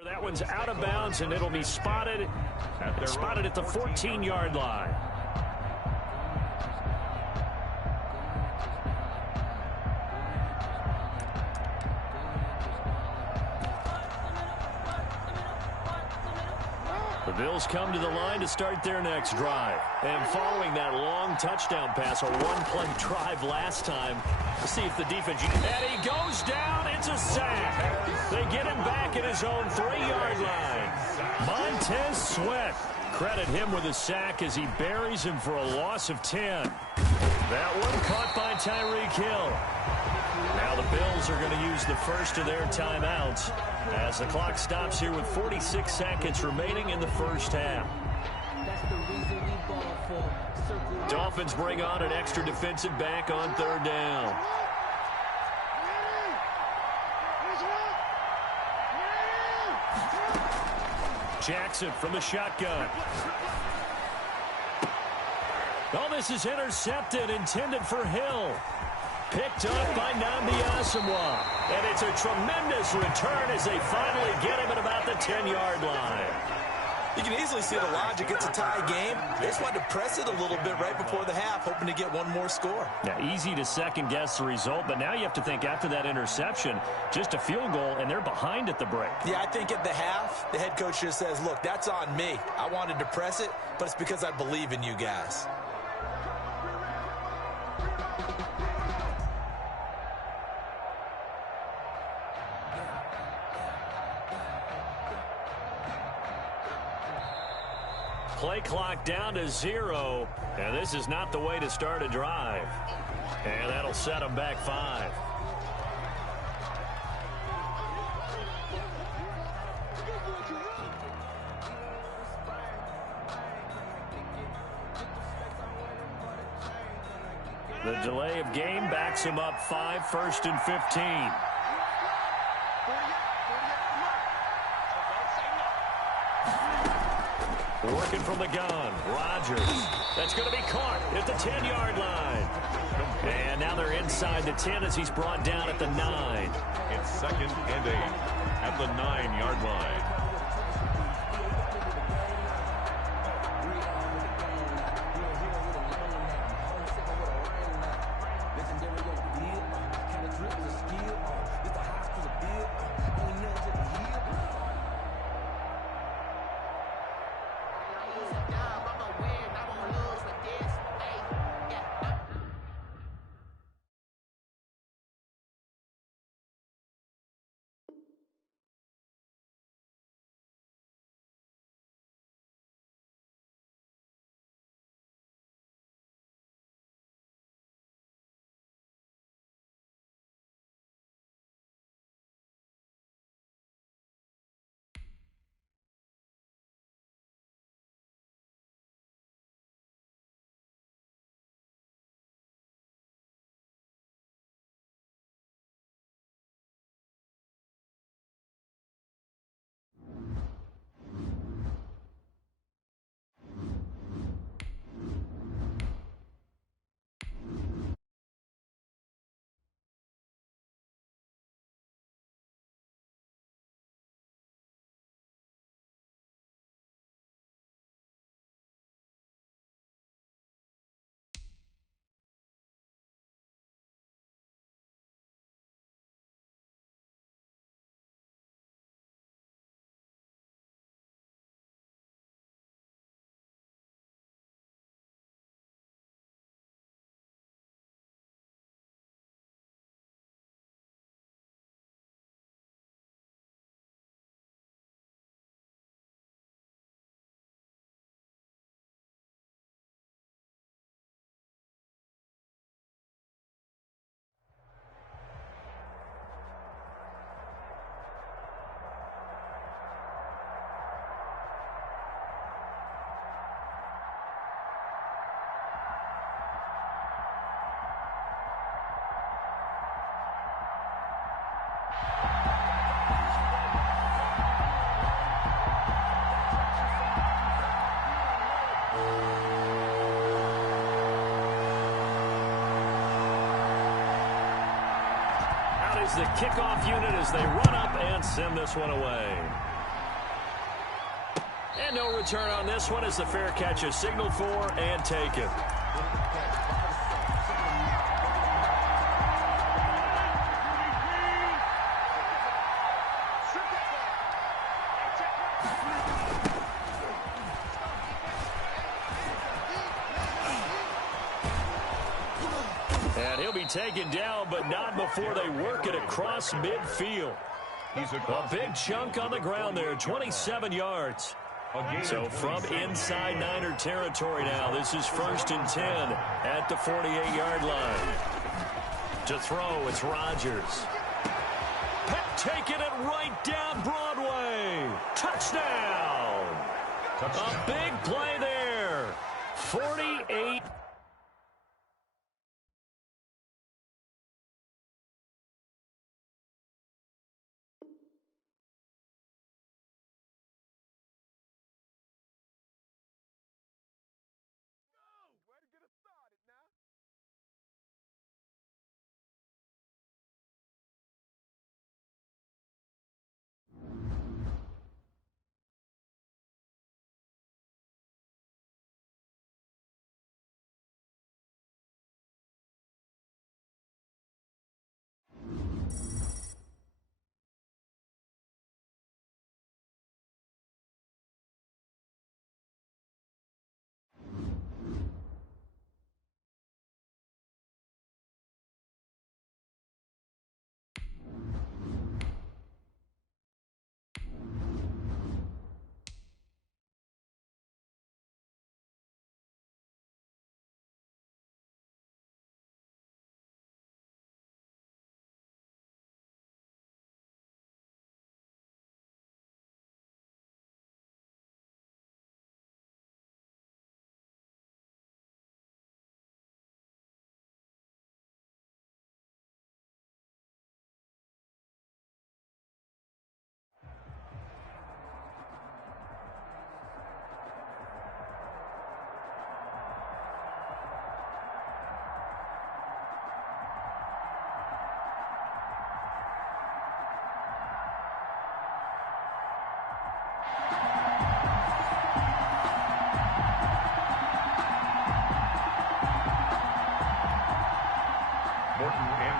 That one's out of bounds, and it'll be spotted at the 14-yard line. The Bills come to the line to start their next drive. And following that long touchdown pass, a one-play drive last time, let's see if the defense... And he goes down. It's a sack. They get him back at his own 3-yard line. Montez Sweat. Credit him with a sack as he buries him for a loss of 10. That one caught by Tyreek Hill. Now the Bills are going to use the first of their timeouts as the clock stops here with 46 seconds remaining in the first half. Dolphins bring on an extra defensive back on third down. Jackson from the shotgun. Oh, this is intercepted, intended for Hill. Picked up by Nnamdi Asomugha. And it's a tremendous return as they finally get him at about the 10-yard line. You can easily see the logic. It's a tie game. They just wanted to press it a little bit right before the half, hoping to get one more score. Yeah, easy to second-guess the result, but now you have to think after that interception, just a field goal, and they're behind at the break. Yeah, I think at the half, the head coach just says, look, that's on me. I wanted to press it, but it's because I believe in you guys. Play clock down to 0, and this is not the way to start a drive. And that'll set them back 5. The delay of game backs him up 5, 1st and 15. Working from the gun, Rodgers. That's going to be caught at the 10-yard line. And now they're inside the 10 as he's brought down at the 9. It's 2nd and 8 at the 9-yard line. The kickoff unit as they run up and send this one away. And no return on this one as the fair catch is signaled for and taken. And he'll be taken down, but not before they work it across midfield. A big chunk on the ground there, 27 yards. So from inside Niner territory now, this is 1st and 10 at the 48-yard line. To throw, it's Rodgers. Taking it right down Broadway. Touchdown. A big play there. 48.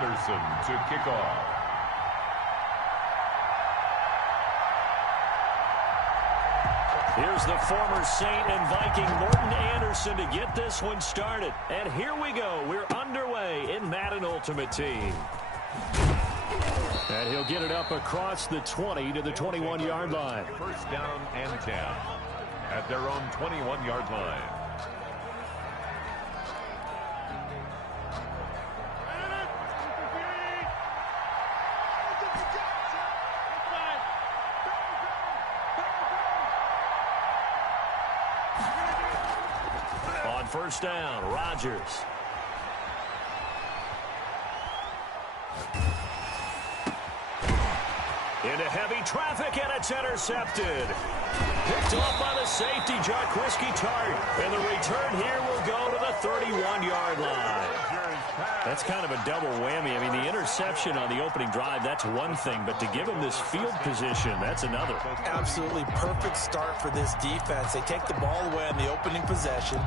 Anderson to kick off. Here's the former Saint and Viking Morton Anderson to get this one started. And here we go. We're underway in Madden Ultimate Team. And he'll get it up across the 20 to the 21-yard line. First down and 10 at their own 21-yard line. On first down, Rodgers. Into heavy traffic, and it's intercepted. Picked off by the safety, Jaquiski Tart. And the return here will go to the 31-yard line. That's kind of a double whammy. I mean, the interception on the opening drive, that's one thing. But to give him this field position, that's another. Absolutely perfect start for this defense. They take the ball away on the opening possession.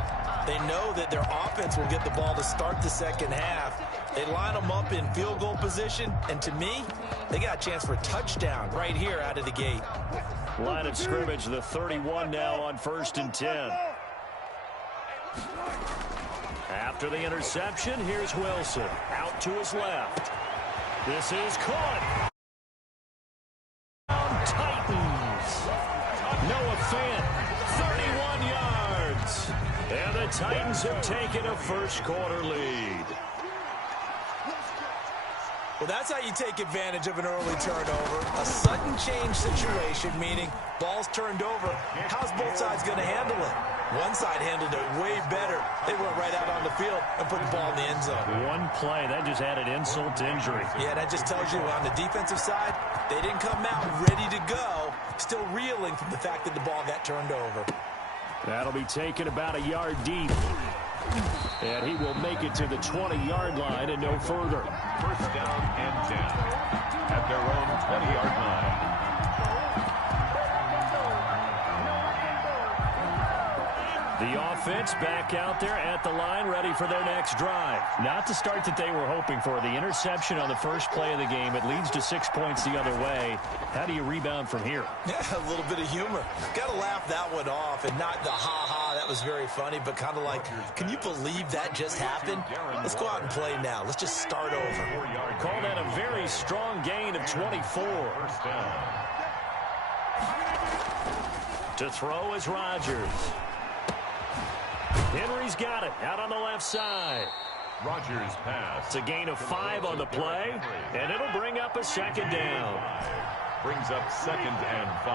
They know that their offense will get the ball to start the second half. They line them up in field goal position, and to me, they got a chance for a touchdown right here out of the gate. Line of scrimmage, the 31 now on first and 10. After the interception, here's Wilson. Out to his left. This is caught. Titans. Noah Fant, 31 yards. And the Titans have taken a first quarter lead. Well, that's how you take advantage of an early turnover. A sudden change situation, meaning ball's turned over. How's both sides going to handle it? One side handled it way better. They went right out on the field and put the ball in the end zone. One play, that just added insult to injury. Yeah, that just tells you on the defensive side, they didn't come out ready to go, still reeling from the fact that the ball got turned over. That'll be taken about a yard deep. And he will make it to the 20-yard line and no further. First down and 10 at their own 20-yard line. The offense back out there at the line, ready for their next drive. Not the start that they were hoping for. The interception on the first play of the game. It leads to 6 points the other way. How do you rebound from here? Yeah, a little bit of humor. Got to laugh that one off, and not the ha-ha, that was very funny, but kind of like, can you believe that just happened? Let's go out and play now. Let's just start over. Call that a very strong gain of 24. First down. To throw is Rodgers. Henry's got it out on the left side. Rodgers pass. It's a gain of 5 on the play, and it'll bring up a second down. Brings up 2nd and 5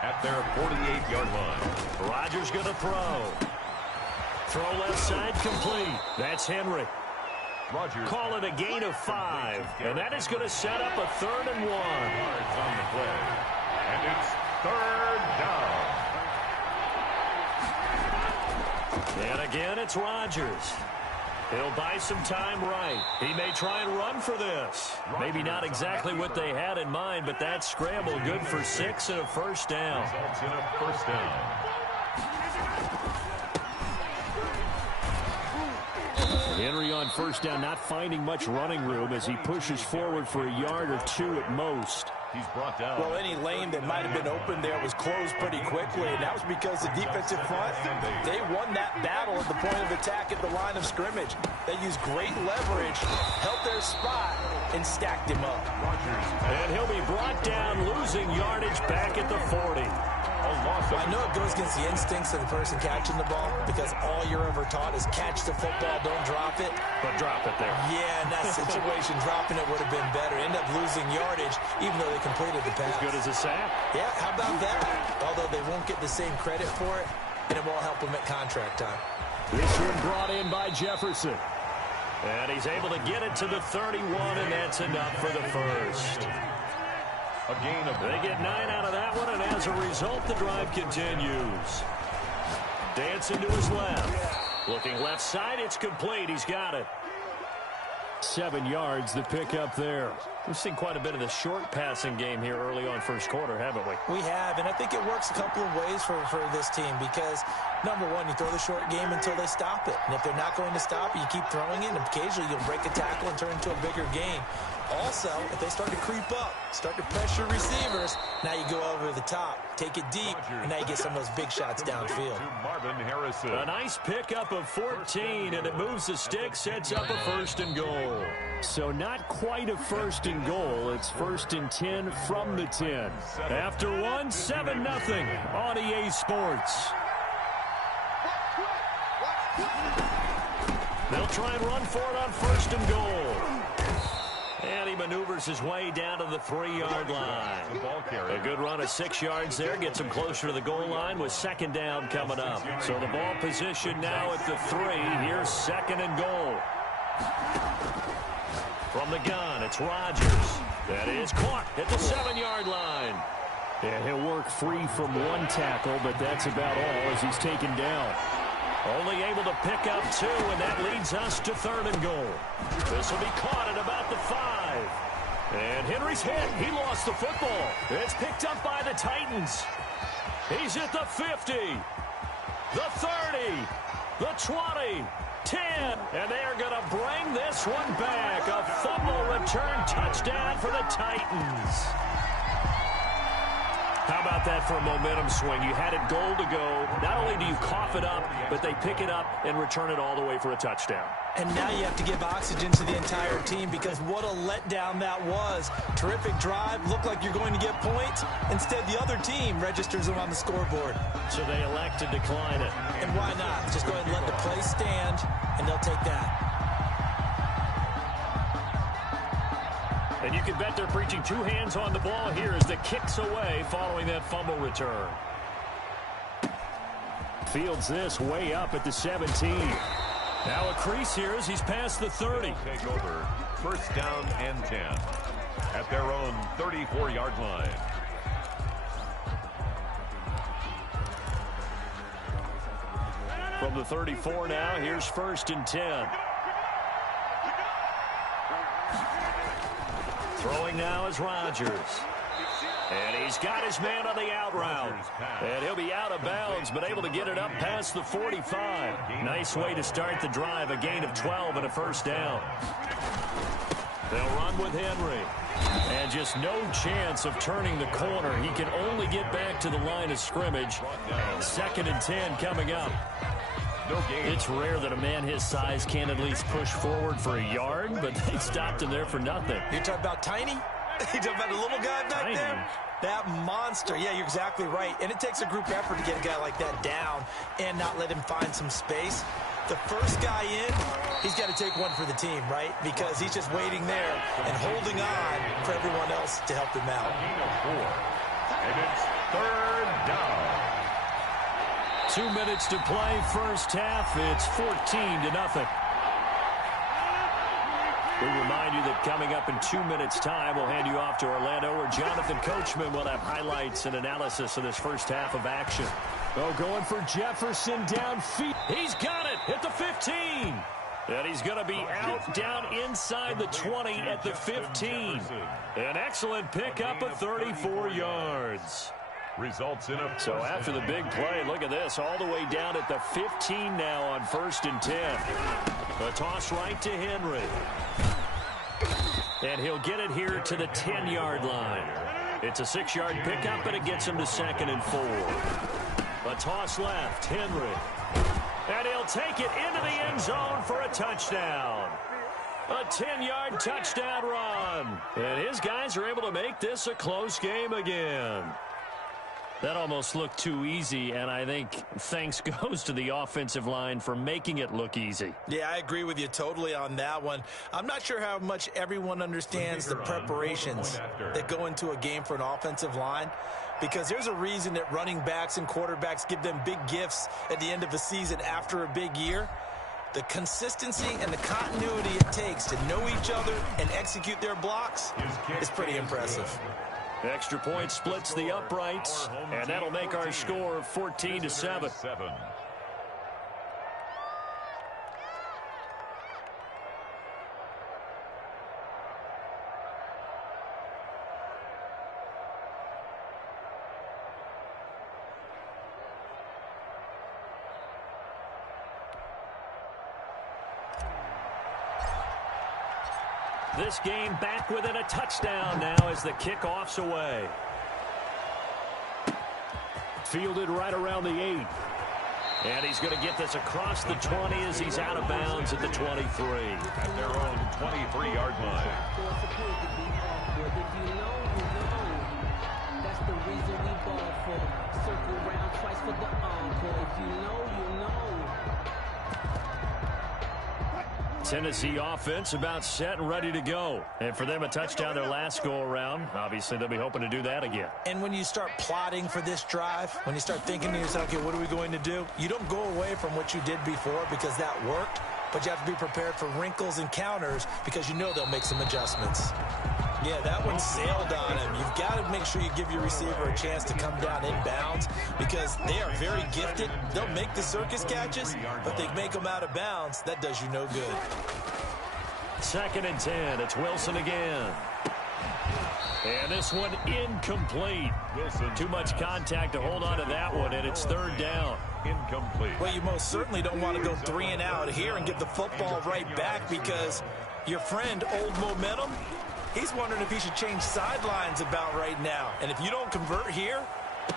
at their 48-yard line. Rodgers going to throw. Throw left side complete. That's Henry. Rodgers Call it a gain of 5, and that is going to set up a 3rd and 1. yards on the play, and it's 3rd down. And again, it's Rodgers. He'll buy some time right. He may try and run for this. Maybe not exactly what they had in mind, but that scramble good for 6 and a first down. Results in a first down. Henry on first down, not finding much running room as he pushes forward for a yard or 2 at most. He's brought down. Well, any lane that might have been open there was closed pretty quickly, and that was because the defensive front, they won that battle at the point of attack at the line of scrimmage. They used great leverage, held their spot, and stacked him up. And he'll be brought down, losing yardage back at the 40. I know it goes against the instincts of the person catching the ball because all you're ever taught is catch the football, don't drop it. But drop it there. Yeah, in that situation, dropping it would have been better. End up losing yardage, even though they completed the pass. As good as a sack. Yeah, how about that? Although they won't get the same credit for it, and it won't help them at contract time. This one brought in by Jefferson. And he's able to get it to the 31, and that's enough for the first. A gain of They get 9 out of that one, and as a result, the drive continues. Dancing to his left. Looking left side, it's complete. He's got it. 7 yards, the pickup there. We've seen quite a bit of the short passing game here early on first quarter, haven't we? We have, and I think it works a couple of ways for this team because, number one, you throw the short game until they stop it. And if they're not going to stop it, you keep throwing it, and occasionally you'll break a tackle and turn into a bigger gain. Also, if they start to creep up, start to pressure receivers, now you go over the top, take it deep, and now you get some of those big shots downfield. Marvin Harrison. A nice pickup of 14, and it moves the stick, sets up a 1st and goal. So not quite a 1st and goal. It's 1st and 10 from the 10. After 1, 7-0 on EA Sports. They'll try and run for it on 1st and goal. And he maneuvers his way down to the 3-yard line. A good run of 6 yards there. Gets him closer to the goal line with 2nd down coming up. So the ball position now at the 3. Here's 2nd and goal. From the gun, it's Rodgers. That is caught at the 7-yard line. And he'll work free from 1 tackle, but that's about all as he's taken down. Only able to pick up 2, and that leads us to 3rd and goal. This will be caught at about the 5. And Henry's hit. He lost the football. It's picked up by the Titans. He's at the 50, the 30, the 20, 10, and they are going to bring this one back. A fumble return touchdown for the Titans. How about that for a momentum swing? You had it goal to go. Not only do you cough it up, but they pick it up and return it all the way for a touchdown. And now you have to give oxygen to the entire team because what a letdown that was. Terrific drive. Looked like you're going to get points. Instead, the other team registers them on the scoreboard. So they elect to decline it. And why not? Just go ahead and let the play stand, and they'll take that. And you can bet they're preaching 2 hands on the ball here as the kick's away following that fumble return. Fields this way up at the 17. Now a crease here as he's past the 30. Take over 1st down and 10 at their own 34-yard line. From the 34 now, here's 1st and 10. Throwing now is Rodgers. And he's got his man on the out route. And he'll be out of bounds, but able to get it up past the 45. Nice way to start the drive. A gain of 12 and a 1st down. They'll run with Henry. And just no chance of turning the corner. He can only get back to the line of scrimmage. 2nd and 10 coming up. It's rare that a man his size can at least push forward for a yard, but they stopped him there for nothing. You're talking about tiny? You talking about the little guy back there? That monster. Yeah, you're exactly right. And it takes a group effort to get a guy like that down and not let him find some space. The first guy in, he's got to take one for the team, right? Because he's just waiting there and holding on for everyone else to help him out. And it's third down. 2 minutes to play, first half. It's 14-0. We remind you that coming up in 2 minutes' time, we'll hand you off to Orlando, where Jonathan Coachman will have highlights and analysis of this first half of action. Oh, going for Jefferson downfield. He's got it at the 15. And he's going to be out down inside the 20 at the 15. An excellent pickup of 34 yards. Results in a So after the big play, look at this, all the way down at the 15 now on 1st and 10. A toss right to Henry. And he'll get it here to the 10-yard line. It's a 6-yard pickup, but it gets him to 2nd and 4. A toss left, Henry. And he'll take it into the end zone for a touchdown. A 10-yard touchdown run. And his guys are able to make this a close game again. That almost looked too easy, and I think thanks goes to the offensive line for making it look easy. Yeah, I agree with you totally on that one. I'm not sure how much everyone understands the preparations that go into a game for an offensive line, because there's a reason that running backs and quarterbacks give them big gifts at the end of a season after a big year. The consistency and the continuity it takes to know each other and execute their blocks is pretty impressive. Extra point splits the uprights, and that'll make our score 14-7. This game back within a touchdown now as the kickoff's away. Fielded right around the 8. And he's going to get this across the 20 as he's out of bounds at the 23. At their own 23-yard line. That's the reason we ball for. Circle round twice for the encore. If you know, you know. Tennessee offense about set and ready to go. And for them, a touchdown their last go-around. Obviously, they'll be hoping to do that again. And when you start plotting for this drive, when you start thinking to yourself, okay, what are we going to do? You don't go away from what you did before because that worked, but you have to be prepared for wrinkles and counters because you know they'll make some adjustments. Yeah, that one sailed on him. You've got to make sure you give your receiver a chance to come down inbounds because they are very gifted. They'll make the circus catches, but they make them out of bounds. That does you no good. 2nd and 10. It's Wilson again. And this one incomplete. Wilson. Too much contact to hold on to that one, and it's 3rd down. Incomplete. Well, you most certainly don't want to go 3 and out here and get the football right back because your friend, Old Momentum, he's wondering if he should change sidelines about right now. And if you don't convert here,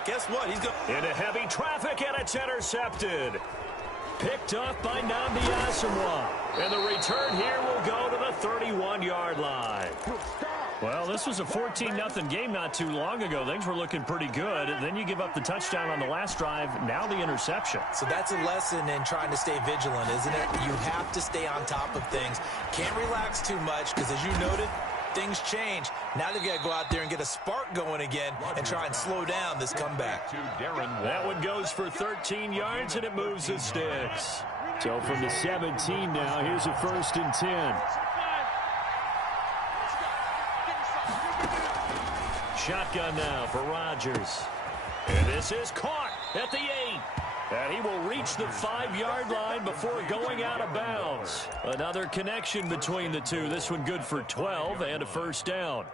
guess what? He's going into heavy traffic, and it's intercepted. Picked up by Nnamdi Asomugha. And the return here will go to the 31-yard line. Well, this was a 14-0 game not too long ago. Things were looking pretty good. And then you give up the touchdown on the last drive. Now the interception. So that's a lesson in trying to stay vigilant, isn't it? You have to stay on top of things. Can't relax too much because, as you noted, things change. Now they've got to go out there and get a spark going again and try and slow down this comeback. That one goes for 13 yards, and it moves the sticks. So from the 17 now, here's a 1st and 10. Shotgun now for Rodgers. And this is caught at the 8. And he will reach the 5-yard line before going out of bounds. Another connection between the two. This one good for 12 and a 1st down.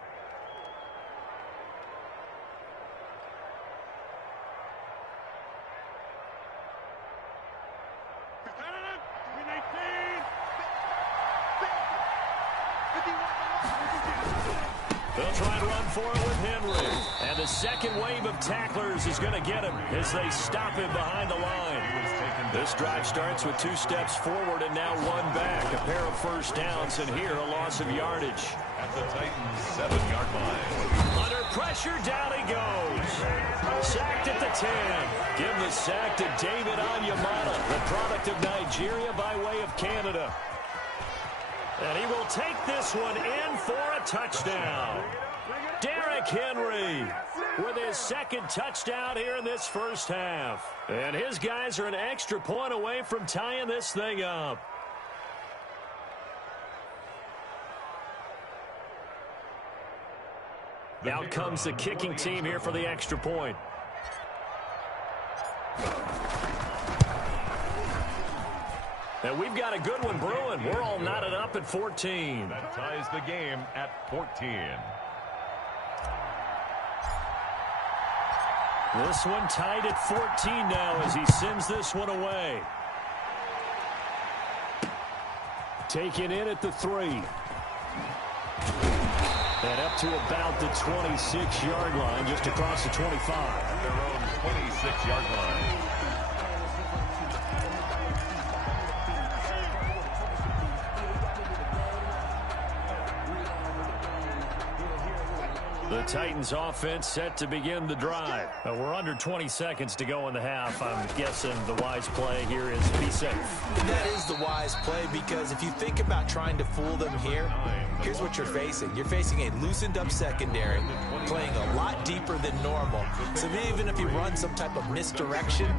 They'll try and run for it with Henry. And the second wave of tacklers is going to get him as they stop him behind the line. This drive starts with 2 steps forward and now 1 back. A pair of first downs, and here a loss of yardage. At the Titans' 7-yard line. Under pressure, down he goes. Sacked at the 10. Give the sack to David Onyemata, the product of Nigeria by way of Canada. And he will take this one in for a touchdown. Derrick Henry with his second touchdown here in this first half. And his guys are an extra point away from tying this thing up. Out comes the kicking team here for the extra point. And we've got a good one brewing. We're all knotted up at 14. That ties the game at 14. This one tied at 14 now as he sends this one away. Taken in at the 3. And up to about the 26-yard line, just across the 25. At their own 26-yard line. The Titans offense set to begin the drive. We're under 20 seconds to go in the half. I'm guessing the wise play here is be safe. That is the wise play, because if you think about trying to fool them here, here's what you're facing. You're facing a loosened up secondary, playing a lot deeper than normal. So even if you run some type of misdirection,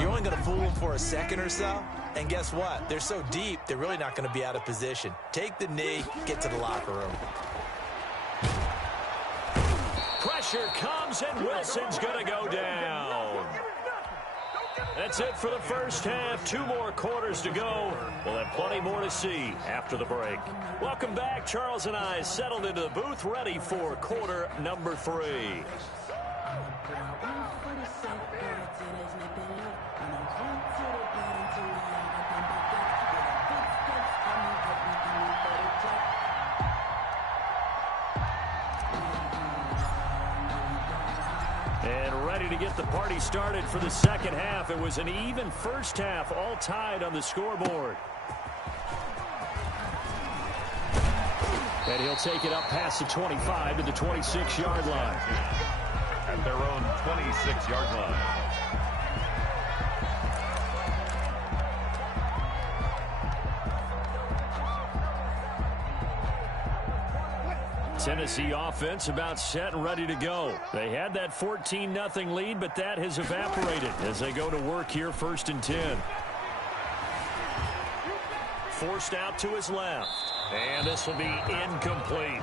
you're only going to fool them for a second or so. And guess what? They're so deep, they're really not going to be out of position. Take the knee, get to the locker room. Pressure comes, and Wilson's going to go down. That's it for the first half. 2 more quarters to go. We'll have plenty more to see after the break. Welcome back. Charles and I settled into the booth, ready for quarter number 3. And ready to get the party started for the second half. It was an even first half, all tied on the scoreboard. And he'll take it up past the 25 to the 26-yard line. At their own 26-yard line. Tennessee offense about set and ready to go. They had that 14-0 lead, but that has evaporated as they go to work here, 1st and 10. Forced out to his left. And this will be incomplete.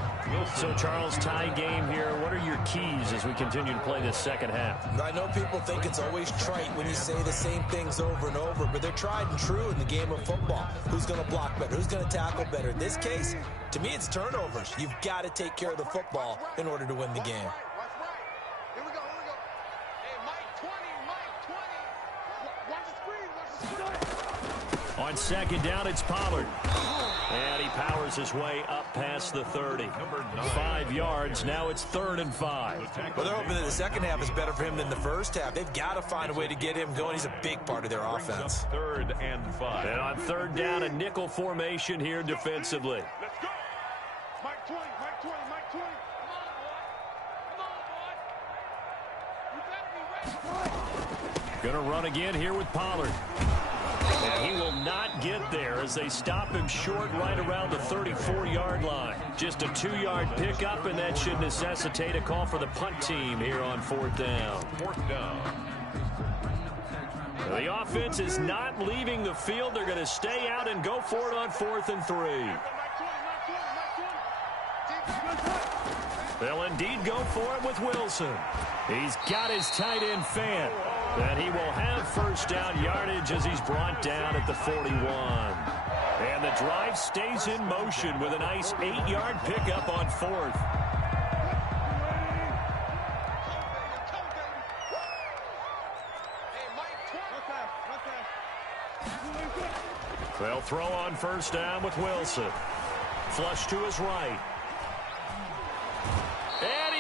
So, Charles, tie game here. What are your keys as we continue to play this second half? I know people think it's always trite when you say the same things over and over, but they're tried and true in the game of football. Who's going to block better? Who's going to tackle better? In this case, to me, it's turnovers. You've got to take care of the football in order to win the game. Here we go. Hey, Mike 20. Watch the screen. On second down, it's Pollard. And he powers his way up past the 30. 5 yards. Now it's 3rd and 5. Well, they're hoping that the second half is better for him than the first half. They've got to find a way to get him going. He's a big part of their offense. 3rd and 5. And on 3rd down, a nickel formation here defensively. Let's go. Mike 20. Come on, boy. You better be ready. Going to run again here with Pollard. And he will not get there as they stop him short right around the 34-yard line. Just a 2-yard pickup, and that should necessitate a call for the punt team here on 4th down. 4th down. The offense is not leaving the field. They're going to stay out and go for it on 4th and 3. They'll indeed go for it with Wilson. He's got his tight end fan. And he will have first down yardage as he's brought down at the 41. And the drive stays in motion with a nice 8-yard pickup on 4th. They'll throw on first down with Wilson. Flush to his right.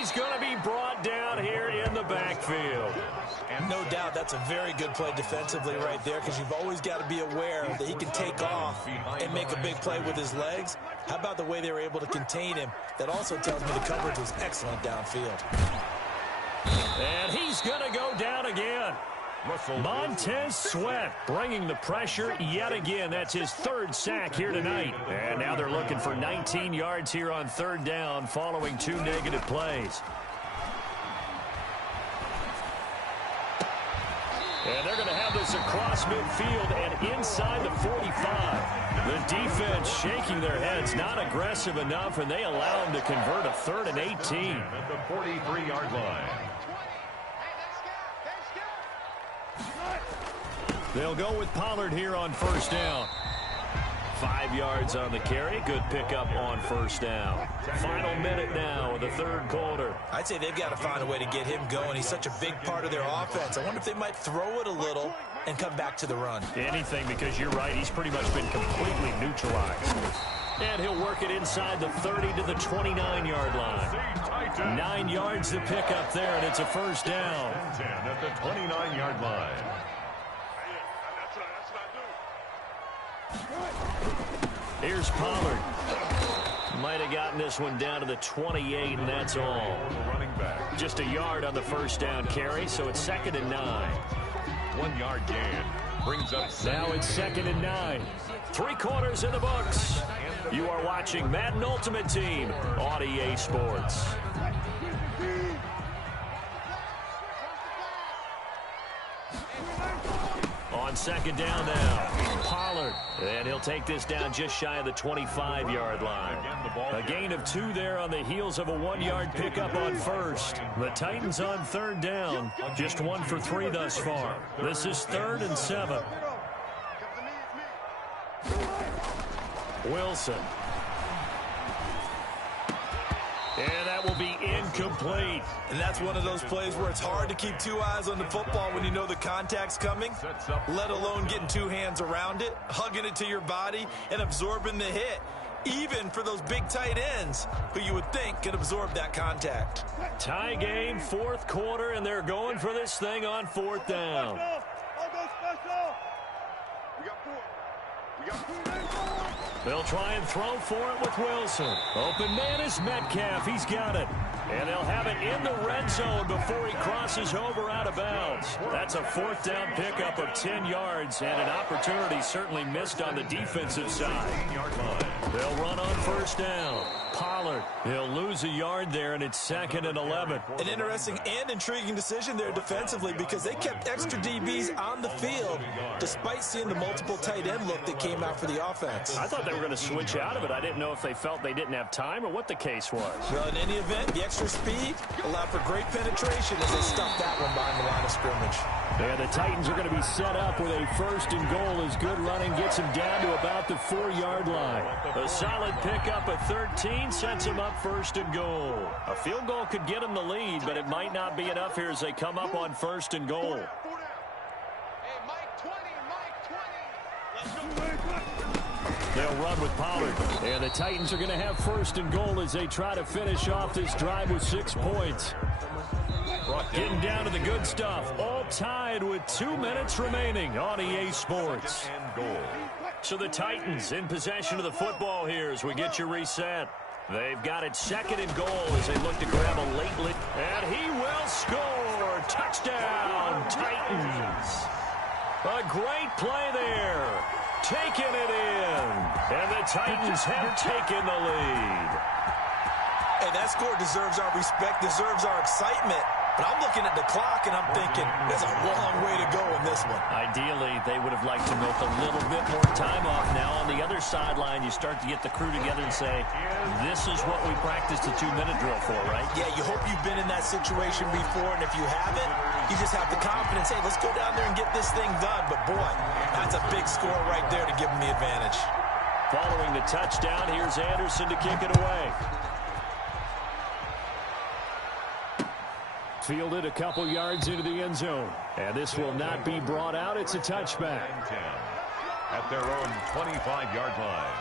he's going to be brought down here in the backfield. No doubt that's a very good play defensively right there, because you've always got to be aware that he can take off and make a big play with his legs. How about the way they were able to contain him? That also tells me the coverage was excellent downfield. And he's going to go down again. Montez Sweat bringing the pressure yet again. That's his third sack here tonight. And now they're looking for 19 yards here on third down following 2 negative plays. And they're going to have this across midfield and inside the 45. The defense shaking their heads, not aggressive enough, and they allow them to convert a 3rd and 18. At the 43-yard line. They'll go with Pollard here on first down. 5 yards on the carry. Good pickup on first down. Final minute now of the third quarter. I'd say they've got to find a way to get him going. He's such a big part of their offense. I wonder if they might throw it a little and come back to the run. Anything, because you're right. He's pretty much been completely neutralized. And he'll work it inside the 30 to the 29-yard line. 9 yards to pick up there, and it's a first down. 10 at the 29-yard line. Here's Pollard. Might have gotten this one down to the 28, and that's all. Running back. Just a yard on the first down carry, so it's 2nd and 9. 1 yard gain. Brings up now it's 2nd and 9. 3 quarters in the books. You are watching Madden Ultimate Team on EA Sports. On 2nd down now, Pollard. And he'll take this down just shy of the 25-yard line. A gain of 2 there on the heels of a 1-yard pickup on first. The Titans on 3rd down, just 1 for 3 thus far. This is 3rd and 7. Wilson. And that will be incomplete. And that's one of those plays where it's hard to keep 2 eyes on the football when you know the contact's coming, let alone getting 2 hands around it, hugging it to your body, and absorbing the hit, even for those big tight ends who you would think could absorb that contact. Tie game, 4th quarter, and they're going for this thing on 4th down. They'll try and throw for it with Wilson. Open man is Metcalf. He's got it. And they'll have it in the red zone before he crosses over out of bounds. That's a 4th down pickup of 10 yards and an opportunity certainly missed on the defensive side. They'll run on first down. Pollard. He'll lose a yard there, and it's 2nd and 11. An interesting and intriguing decision there defensively, because they kept extra DBs on the field despite seeing the multiple tight end look that came out for the offense. I thought they were going to switch out of it. I didn't know if they felt they didn't have time or what the case was. Well, in any event, the extra speed allowed for great penetration as they stuffed that one behind the line of scrimmage. And the Titans are going to be set up with a 1st and goal as good running gets them down to about the 4-yard line. A solid pickup at 13 sets them up 1st and goal. A field goal could get them the lead, but it might not be enough here as they come up on 1st and goal. They'll run with Pollard. And the Titans are going to have 1st and goal as they try to finish off this drive with 6 points. Getting down to the good stuff. All tied with 2 minutes remaining on EA Sports. So the Titans in possession of the football here as we get you reset. They've got it 2nd and goal as they look to grab a late lead. And he will score. Touchdown, Titans. A great play there. Taking it in. And the Titans have taken the lead. Hey, that score deserves our respect, deserves our excitement. But I'm looking at the clock, and I'm thinking, there's a long way to go in this one. Ideally, they would have liked to milk a little bit more time off. Now, on the other sideline, you start to get the crew together and say, this is what we practiced a 2-minute drill for, right? Yeah, you hope you've been in that situation before, and if you haven't, you just have the confidence, hey, let's go down there and get this thing done. But, boy, that's a big score right there to give them the advantage. Following the touchdown, here's Anderson to kick it away. Fielded a couple yards into the end zone. And this will not be brought out. It's a touchback. At their own 25-yard line.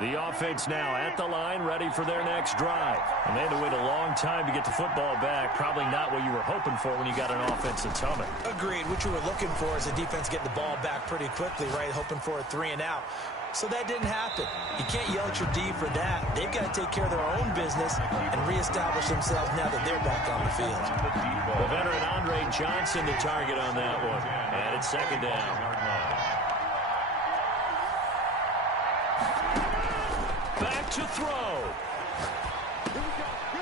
The offense now at the line, ready for their next drive. And they had to wait a long time to get the football back. Probably not what you were hoping for when you got an offense that's humming. Agreed. What you were looking for is the defense getting the ball back pretty quickly, right? Hoping for a 3 and out. So that didn't happen. You can't yell at your D for that. They've got to take care of their own business and reestablish themselves now that they're back on the field. The veteran Andre Johnson, the target on that one. And it's second down. Back to throw.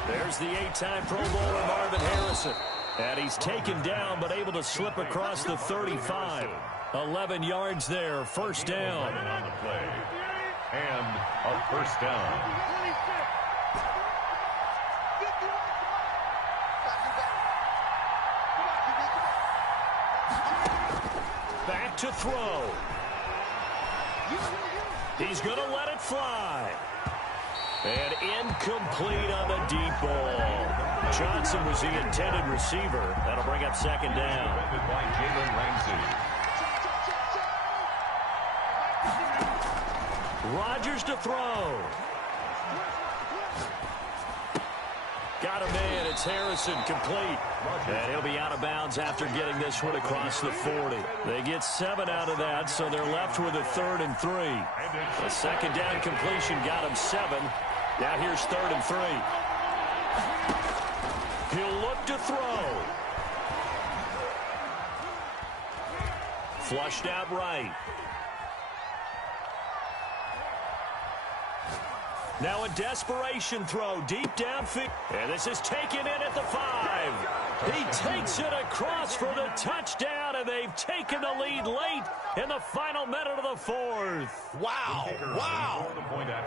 There's the 8-time Pro Bowler Marvin Harrison. And he's taken down but able to slip across the 35. 11 yards there, first down. On the play. And a first down. Back to throw. He's going to let it fly. And incomplete on the deep ball. Johnson was the intended receiver. That'll bring up second down. By Jalen Ramsey. Rodgers to throw. Got a man. It's Harrison, complete. And he'll be out of bounds after getting this one across the 40. They get 7 out of that, so they're left with a 3rd and 3. A second down completion got him 7. Now here's 3rd and 3. He'll look to throw. Flushed out right. Now a desperation throw deep downfield. And this is taken in at the 5. He takes it across for the touchdown, and they've taken the lead late in the final minute of the 4th. Wow. Wow.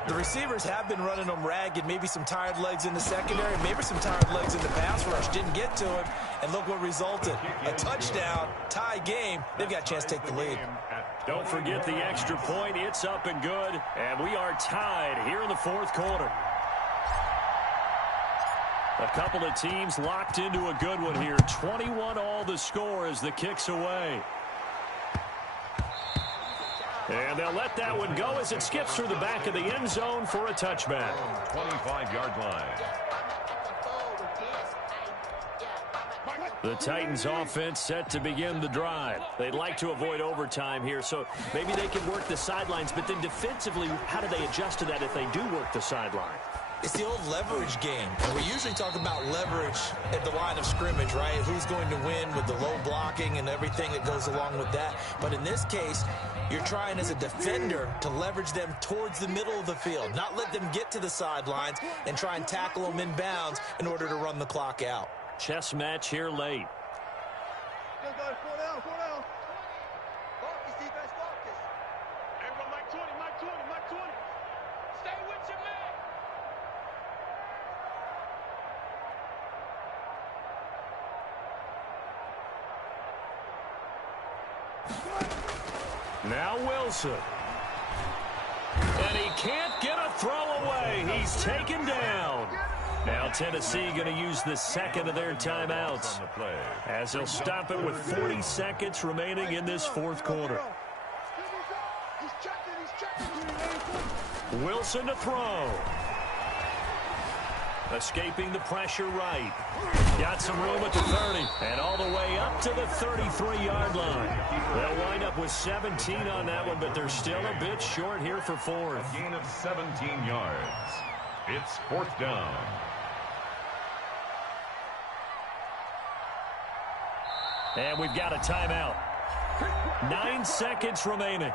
The receivers have been running them ragged. Maybe some tired legs in the secondary. Maybe some tired legs in the pass rush. Didn't get to him. And look what resulted. A touchdown, tie game. They've got a chance to take the lead. Don't forget the extra point. It's up and good. And we are tied here in the 4th quarter. A couple of teams locked into a good one here. 21 all the score as the kick's away. And they'll let that one go as it skips through the back of the end zone for a touchback. 25-yard line. The Titans offense set to begin the drive. They'd like to avoid overtime here, so maybe they can work the sidelines, but then defensively, how do they adjust to that if they do work the sideline? It's the old leverage game. And we usually talk about leverage at the line of scrimmage, right? Who's going to win with the low blocking and everything that goes along with that. But in this case, you're trying as a defender to leverage them towards the middle of the field, not let them get to the sidelines and try and tackle them in bounds in order to run the clock out. Chess match here late. Focus, defense, focus. Everyone, Mike 20, Mike 20, Mike 20. Stay with your man. Now Wilson. And he can't get a throw away. He's taken down. Now Tennessee going to use the second of their timeouts as they'll stop it with 40 seconds remaining in this 4th quarter. Wilson to throw. Escaping the pressure right. Got some room at the 30 and all the way up to the 33-yard line. They'll wind up with 17 on that one, but they're still a bit short here for 4th. A gain of 17 yards. It's 4th down. And we've got a timeout. 9 seconds remaining.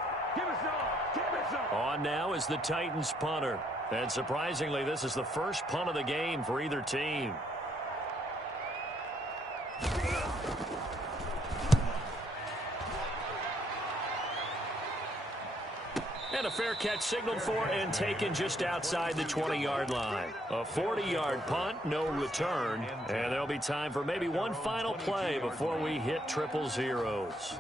On now is the Titans punter. And surprisingly, this is the first punt of the game for either team. And a fair catch signaled for and taken just outside the 20-yard line. A 40-yard punt, no return. And there'll be time for maybe one final play before we hit triple zeros.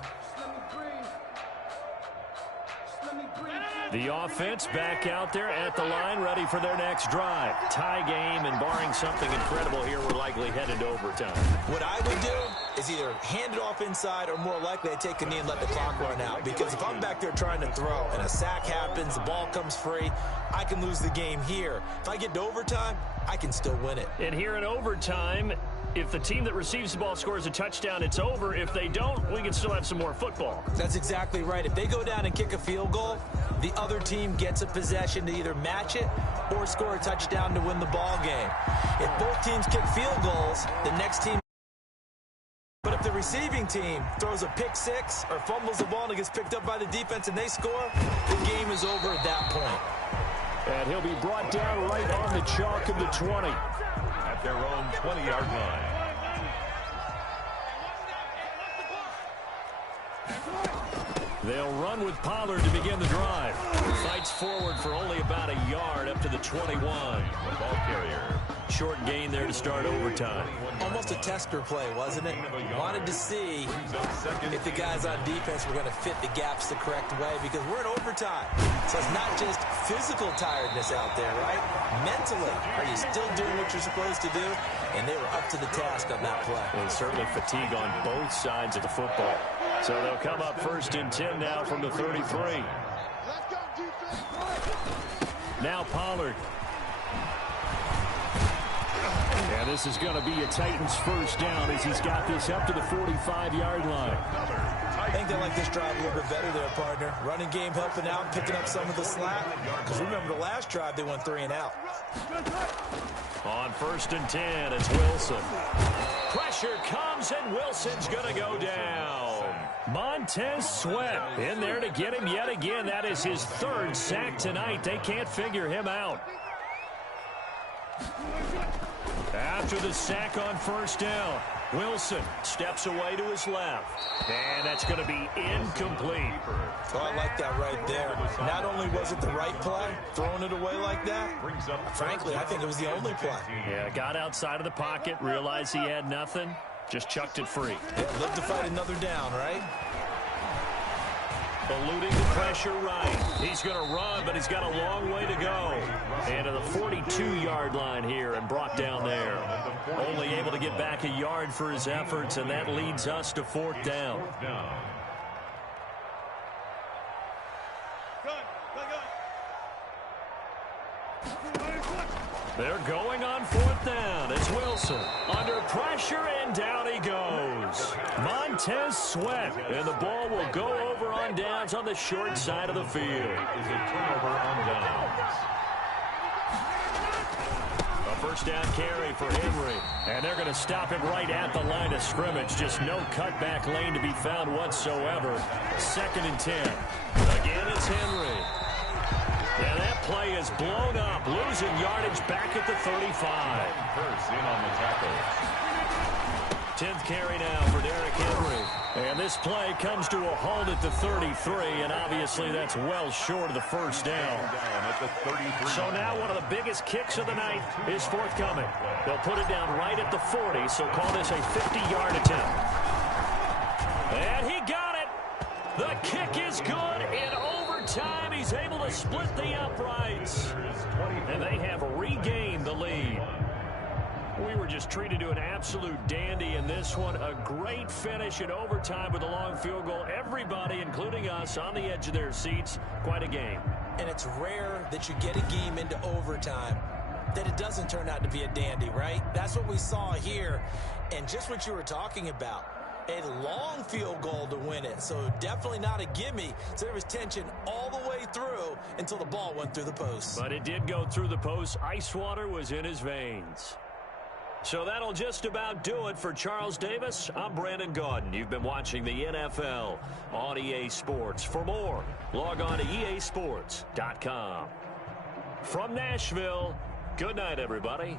The offense back out there at the line, ready for their next drive. Tie game, and barring something incredible here, we're likely headed to overtime. What I would do is either hand it off inside or more likely I take a knee and let the clock run out. Because if I'm back there trying to throw and a sack happens, the ball comes free, I can lose the game here. If I get to overtime, I can still win it. And here in overtime, if the team that receives the ball scores a touchdown, it's over. If they don't, we can still have some more football. That's exactly right. If they go down and kick a field goal, the other team gets a possession to either match it or score a touchdown to win the ball game. If both teams kick field goals, the next team. But if the receiving team throws a pick six or fumbles the ball and it gets picked up by the defense and they score, the game is over at that point. And he'll be brought down right on the chalk of the 20. At their own 20-yard line. They'll run with Pollard to begin the drive. Fights forward for only about a yard up to the 21. The ball carrier. Short gain there to start overtime. Almost a tester play, wasn't it? Wanted to see if the guys on defense were going to fit the gaps the correct way because we're in overtime. So it's not just physical tiredness out there, right? Mentally, are you still doing what you're supposed to do? And they were up to the task on that play. And certainly fatigue on both sides of the football. So they'll come up 1st and 10 now from the 33. Now Pollard. And this is going to be a Titans first down as he's got this up to the 45-yard line. I think they like this drive a little bit better there, partner. Running game helping out, picking up some of the slack. Because remember the last drive, they went 3 and out. On 1st and 10, it's Wilson. Pressure comes, and Wilson's going to go down. Montez Sweat in there to get him yet again. That is his 3rd sack tonight. They can't figure him out. After the sack on 1st down, Wilson steps away to his left. And that's going to be incomplete. Oh, I like that right there. Not only was it the right play, throwing it away like that, frankly, I think it was the only play. Yeah, got outside of the pocket, realized he had nothing, just chucked it free. Yeah, live to fight another down, right? Eluding the pressure right. He's going to run, but he's got a long way to go. And to the 42-yard line here and brought down there. Only able to get back a yard for his efforts, and that leads us to 4th down. They're going on 4th down. It's Wilson under pressure, and down he goes. Montez Sweat, and the ball will go over on downs on the short side of the field. Is a turnover on downs. A 1st down carry for Henry, and they're going to stop him right at the line of scrimmage. Just no cutback lane to be found whatsoever. 2nd and 10. Again, it's Henry. And that play is blown up, losing yardage back at the 35. First in on the tackle. 10th carry now for Derrick Henry. And this play comes to a halt at the 33, and obviously that's well short of the 1st down. At the 33. So now one of the biggest kicks of the night is forthcoming. They'll put it down right at the 40, so call this a 50-yard attempt. And he got it. The kick is good in overtime. He's able to split the uprights. And they have regained the lead. We were just treated to an absolute dandy in this one. A great finish in overtime with a long field goal. Everybody, including us, on the edge of their seats. Quite a game. And it's rare that you get a game into overtime that it doesn't turn out to be a dandy, right? That's what we saw here. And just what you were talking about. A long field goal to win it, so definitely not a gimme. So there was tension all the way through until the ball went through the post. But it did go through the post. Ice water was in his veins. So that'll just about do it for Charles Davis. I'm Brandon Gaudin. You've been watching the NFL on EA Sports. For more, log on to easports.com. From Nashville, good night, everybody.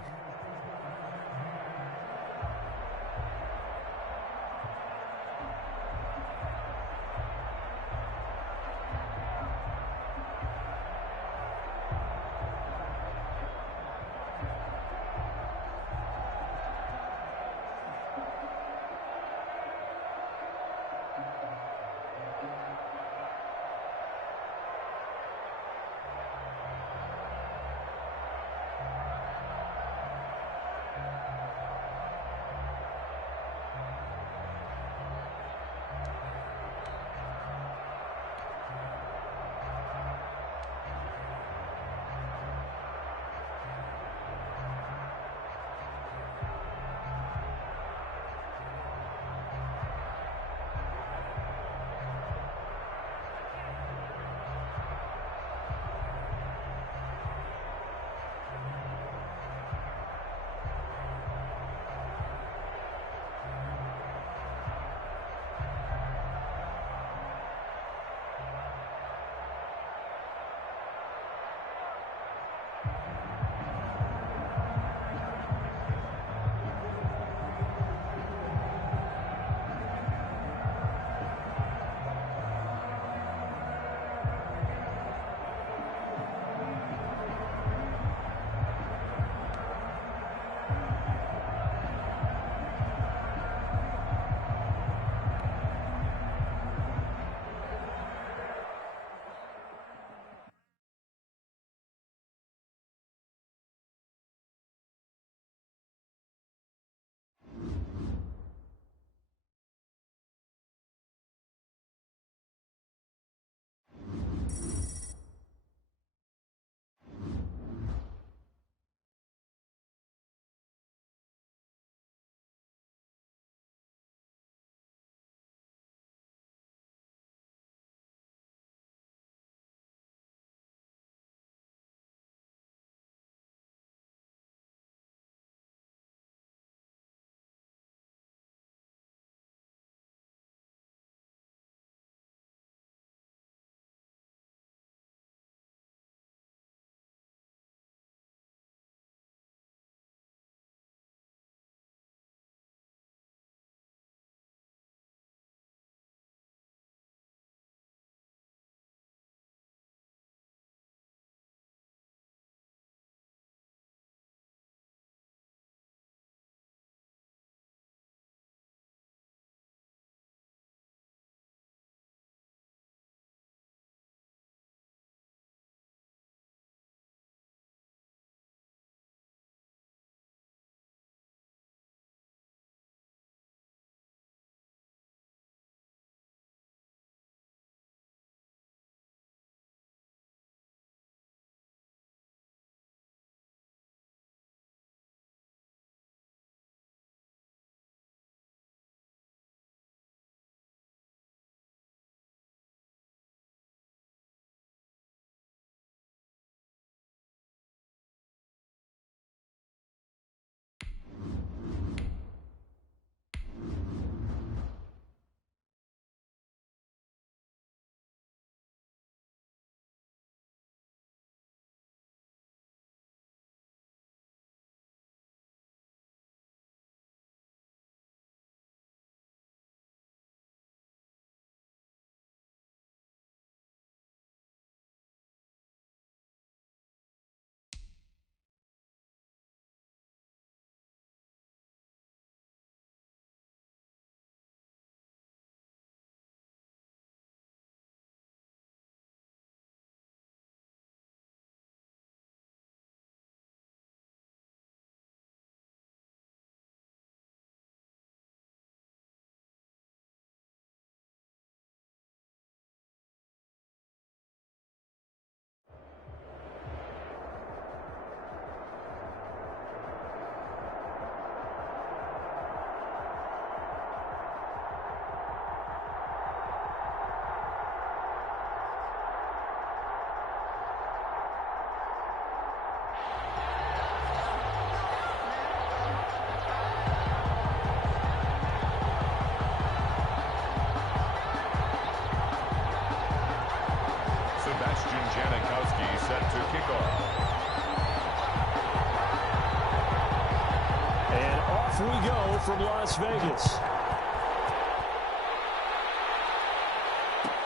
we go from Las Vegas.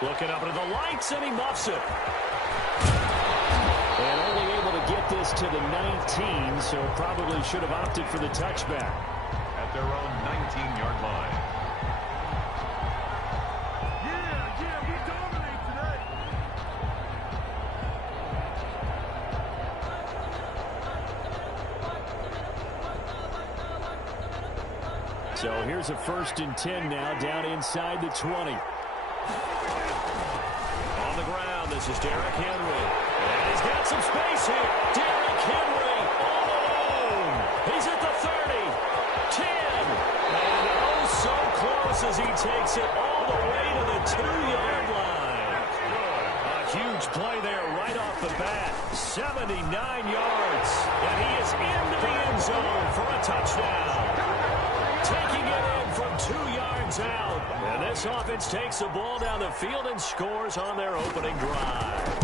Looking up into the lights, and he muffs it. And only able to get this to the 19, so probably should have opted for the touchback. At their own 19-yard line. Yeah, we dominate today. So here's a 1st and 10 now, down inside the 20. On the ground, this is Derrick Henry. And he's got some space here. Derrick Henry all alone. He's at the 30, 10, and oh so close as he takes it all the way to the 2-yard line. A huge play there right off the bat. 79 yards, and he is into the end zone for a touchdown. Taking it in from 2 yards out. And this offense takes the ball down the field and scores on their opening drive.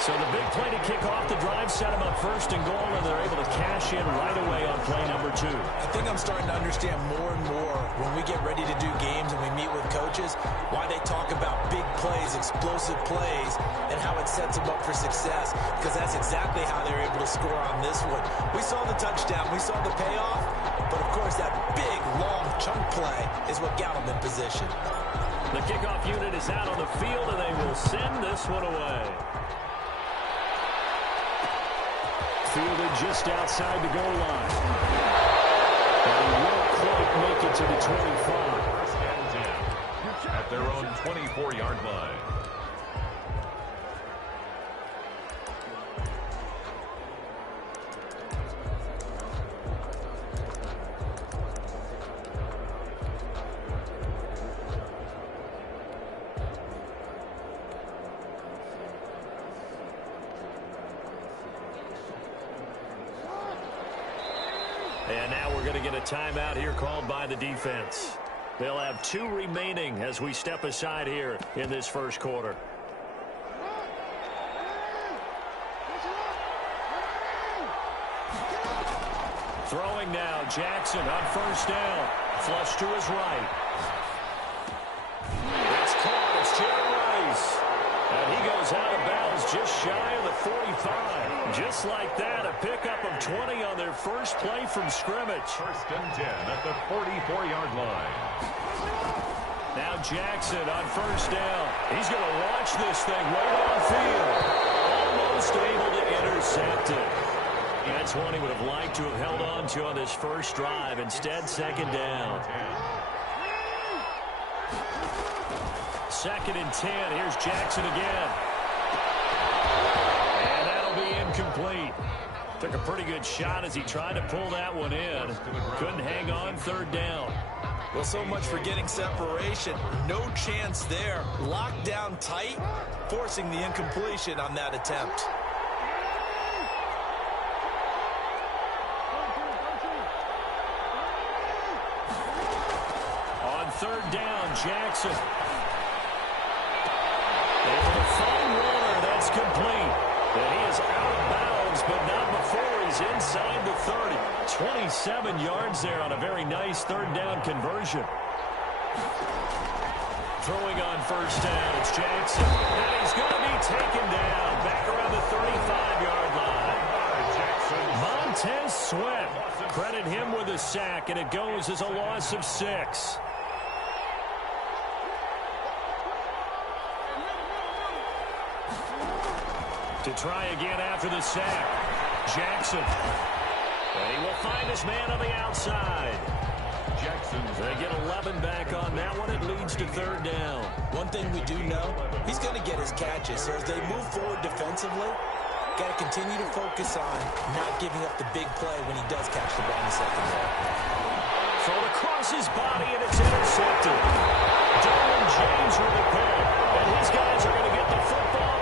So the big play to kick off the drive set them up 1st and goal, and they're able to cash in right away on play number 2. I think I'm starting to understand more and more when we get ready to do games and we meet with coaches why they talk about big plays, explosive plays, and how it sets them up for success, because that's exactly how they're able to score on this one. We saw the touchdown, we saw the payoff, but of course that big, long chunk play is what got them in position. The kickoff unit is out on the field, and they will send this one away. Fielded just outside the goal line. And he won't quite make it to the 25. 1st and 10 at their own 24-yard line. And now we're going to get a timeout here called by the defense. They'll have 2 remaining as we step aside here in this 1st quarter. Throwing now, Jackson on 1st down. Flush to his right. It's caught. It's Jerry Rice. And he goes out of bounds just shy of the 45. Just like that, a pickup of 20 on their first play from scrimmage. 1st and 10 at the 44-yard line. Now Jackson on 1st down. He's going to launch this thing right on field. Almost able to intercept it. That's one he would have liked to have held on to on this first drive. Instead, 2nd down. 2nd and 10. Here's Jackson again. And that'll be incomplete. Took a pretty good shot as he tried to pull that one in. Couldn't hang on 3rd down. Well, so much for getting separation. No chance there. Locked down tight, forcing the incompletion on that attempt. On 3rd down, Jackson. Able to find Warner. That's complete. And he is out of bounds, but not before he's inside the 30. 27 yards there on a very nice 3rd down conversion. Throwing on 1st down, it's Jackson. And he's going to be taken down back around the 35-yard line. Montez Sweat. Credit him with a sack, and it goes as a loss of 6. To try again after the sack. Jackson. And he will find his man on the outside. Jackson. They get 11 back on that one. It leads to 3rd down. One thing we do know, he's going to get his catches. So as they move forward defensively, got to continue to focus on not giving up the big play when he does catch the ball in the secondary. Thrown across his body, and it's intercepted. Derwin James with the pick. And his guys are going to get the football.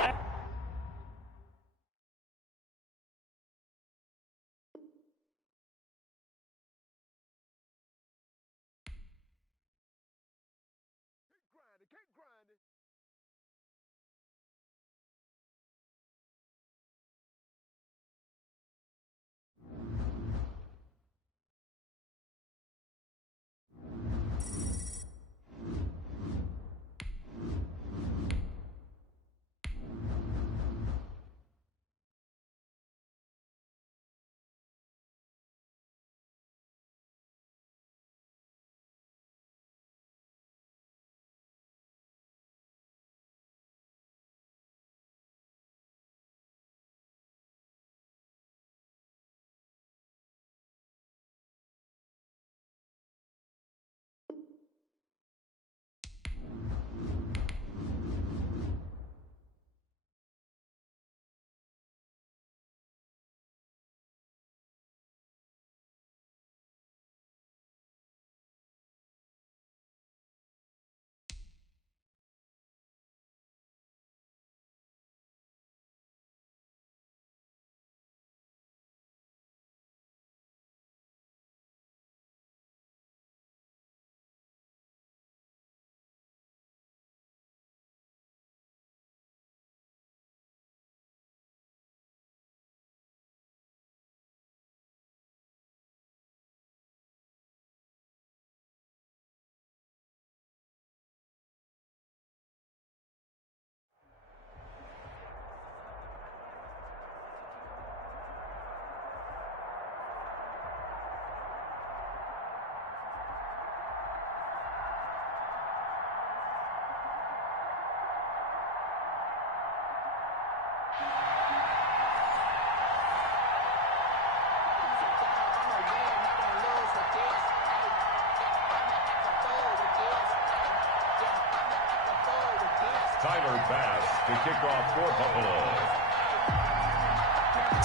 Tyler Bass to kick off for Buffalo.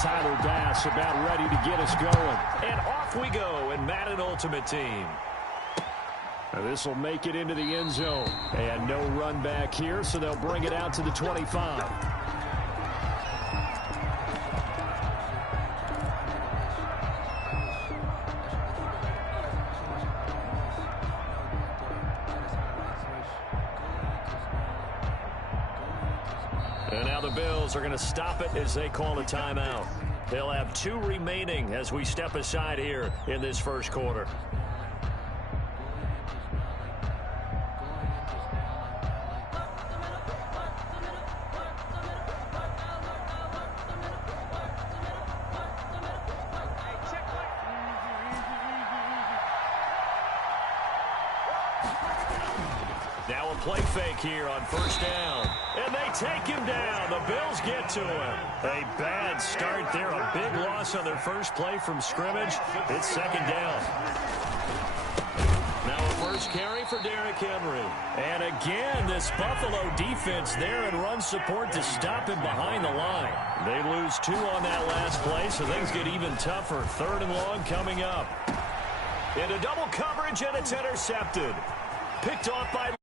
Tyler Bass about ready to get us going. And off we go in Madden Ultimate Team. This will make it into the end zone. And no run back here, so they'll bring it out to the 25. And now the Bills are going to stop it as they call a timeout. They'll have 2 remaining as we step aside here in this first quarter. Now a play fake here on first down. And they take him down. The Bills get to him. A bad start there. A big loss on their first play from scrimmage. It's second down. Now a first carry for Derrick Henry. And again, this Buffalo defense there in run support to stop him behind the line. They lose 2 on that last play, so things get even tougher. 3rd and long coming up. Into double coverage, and it's intercepted. Picked off by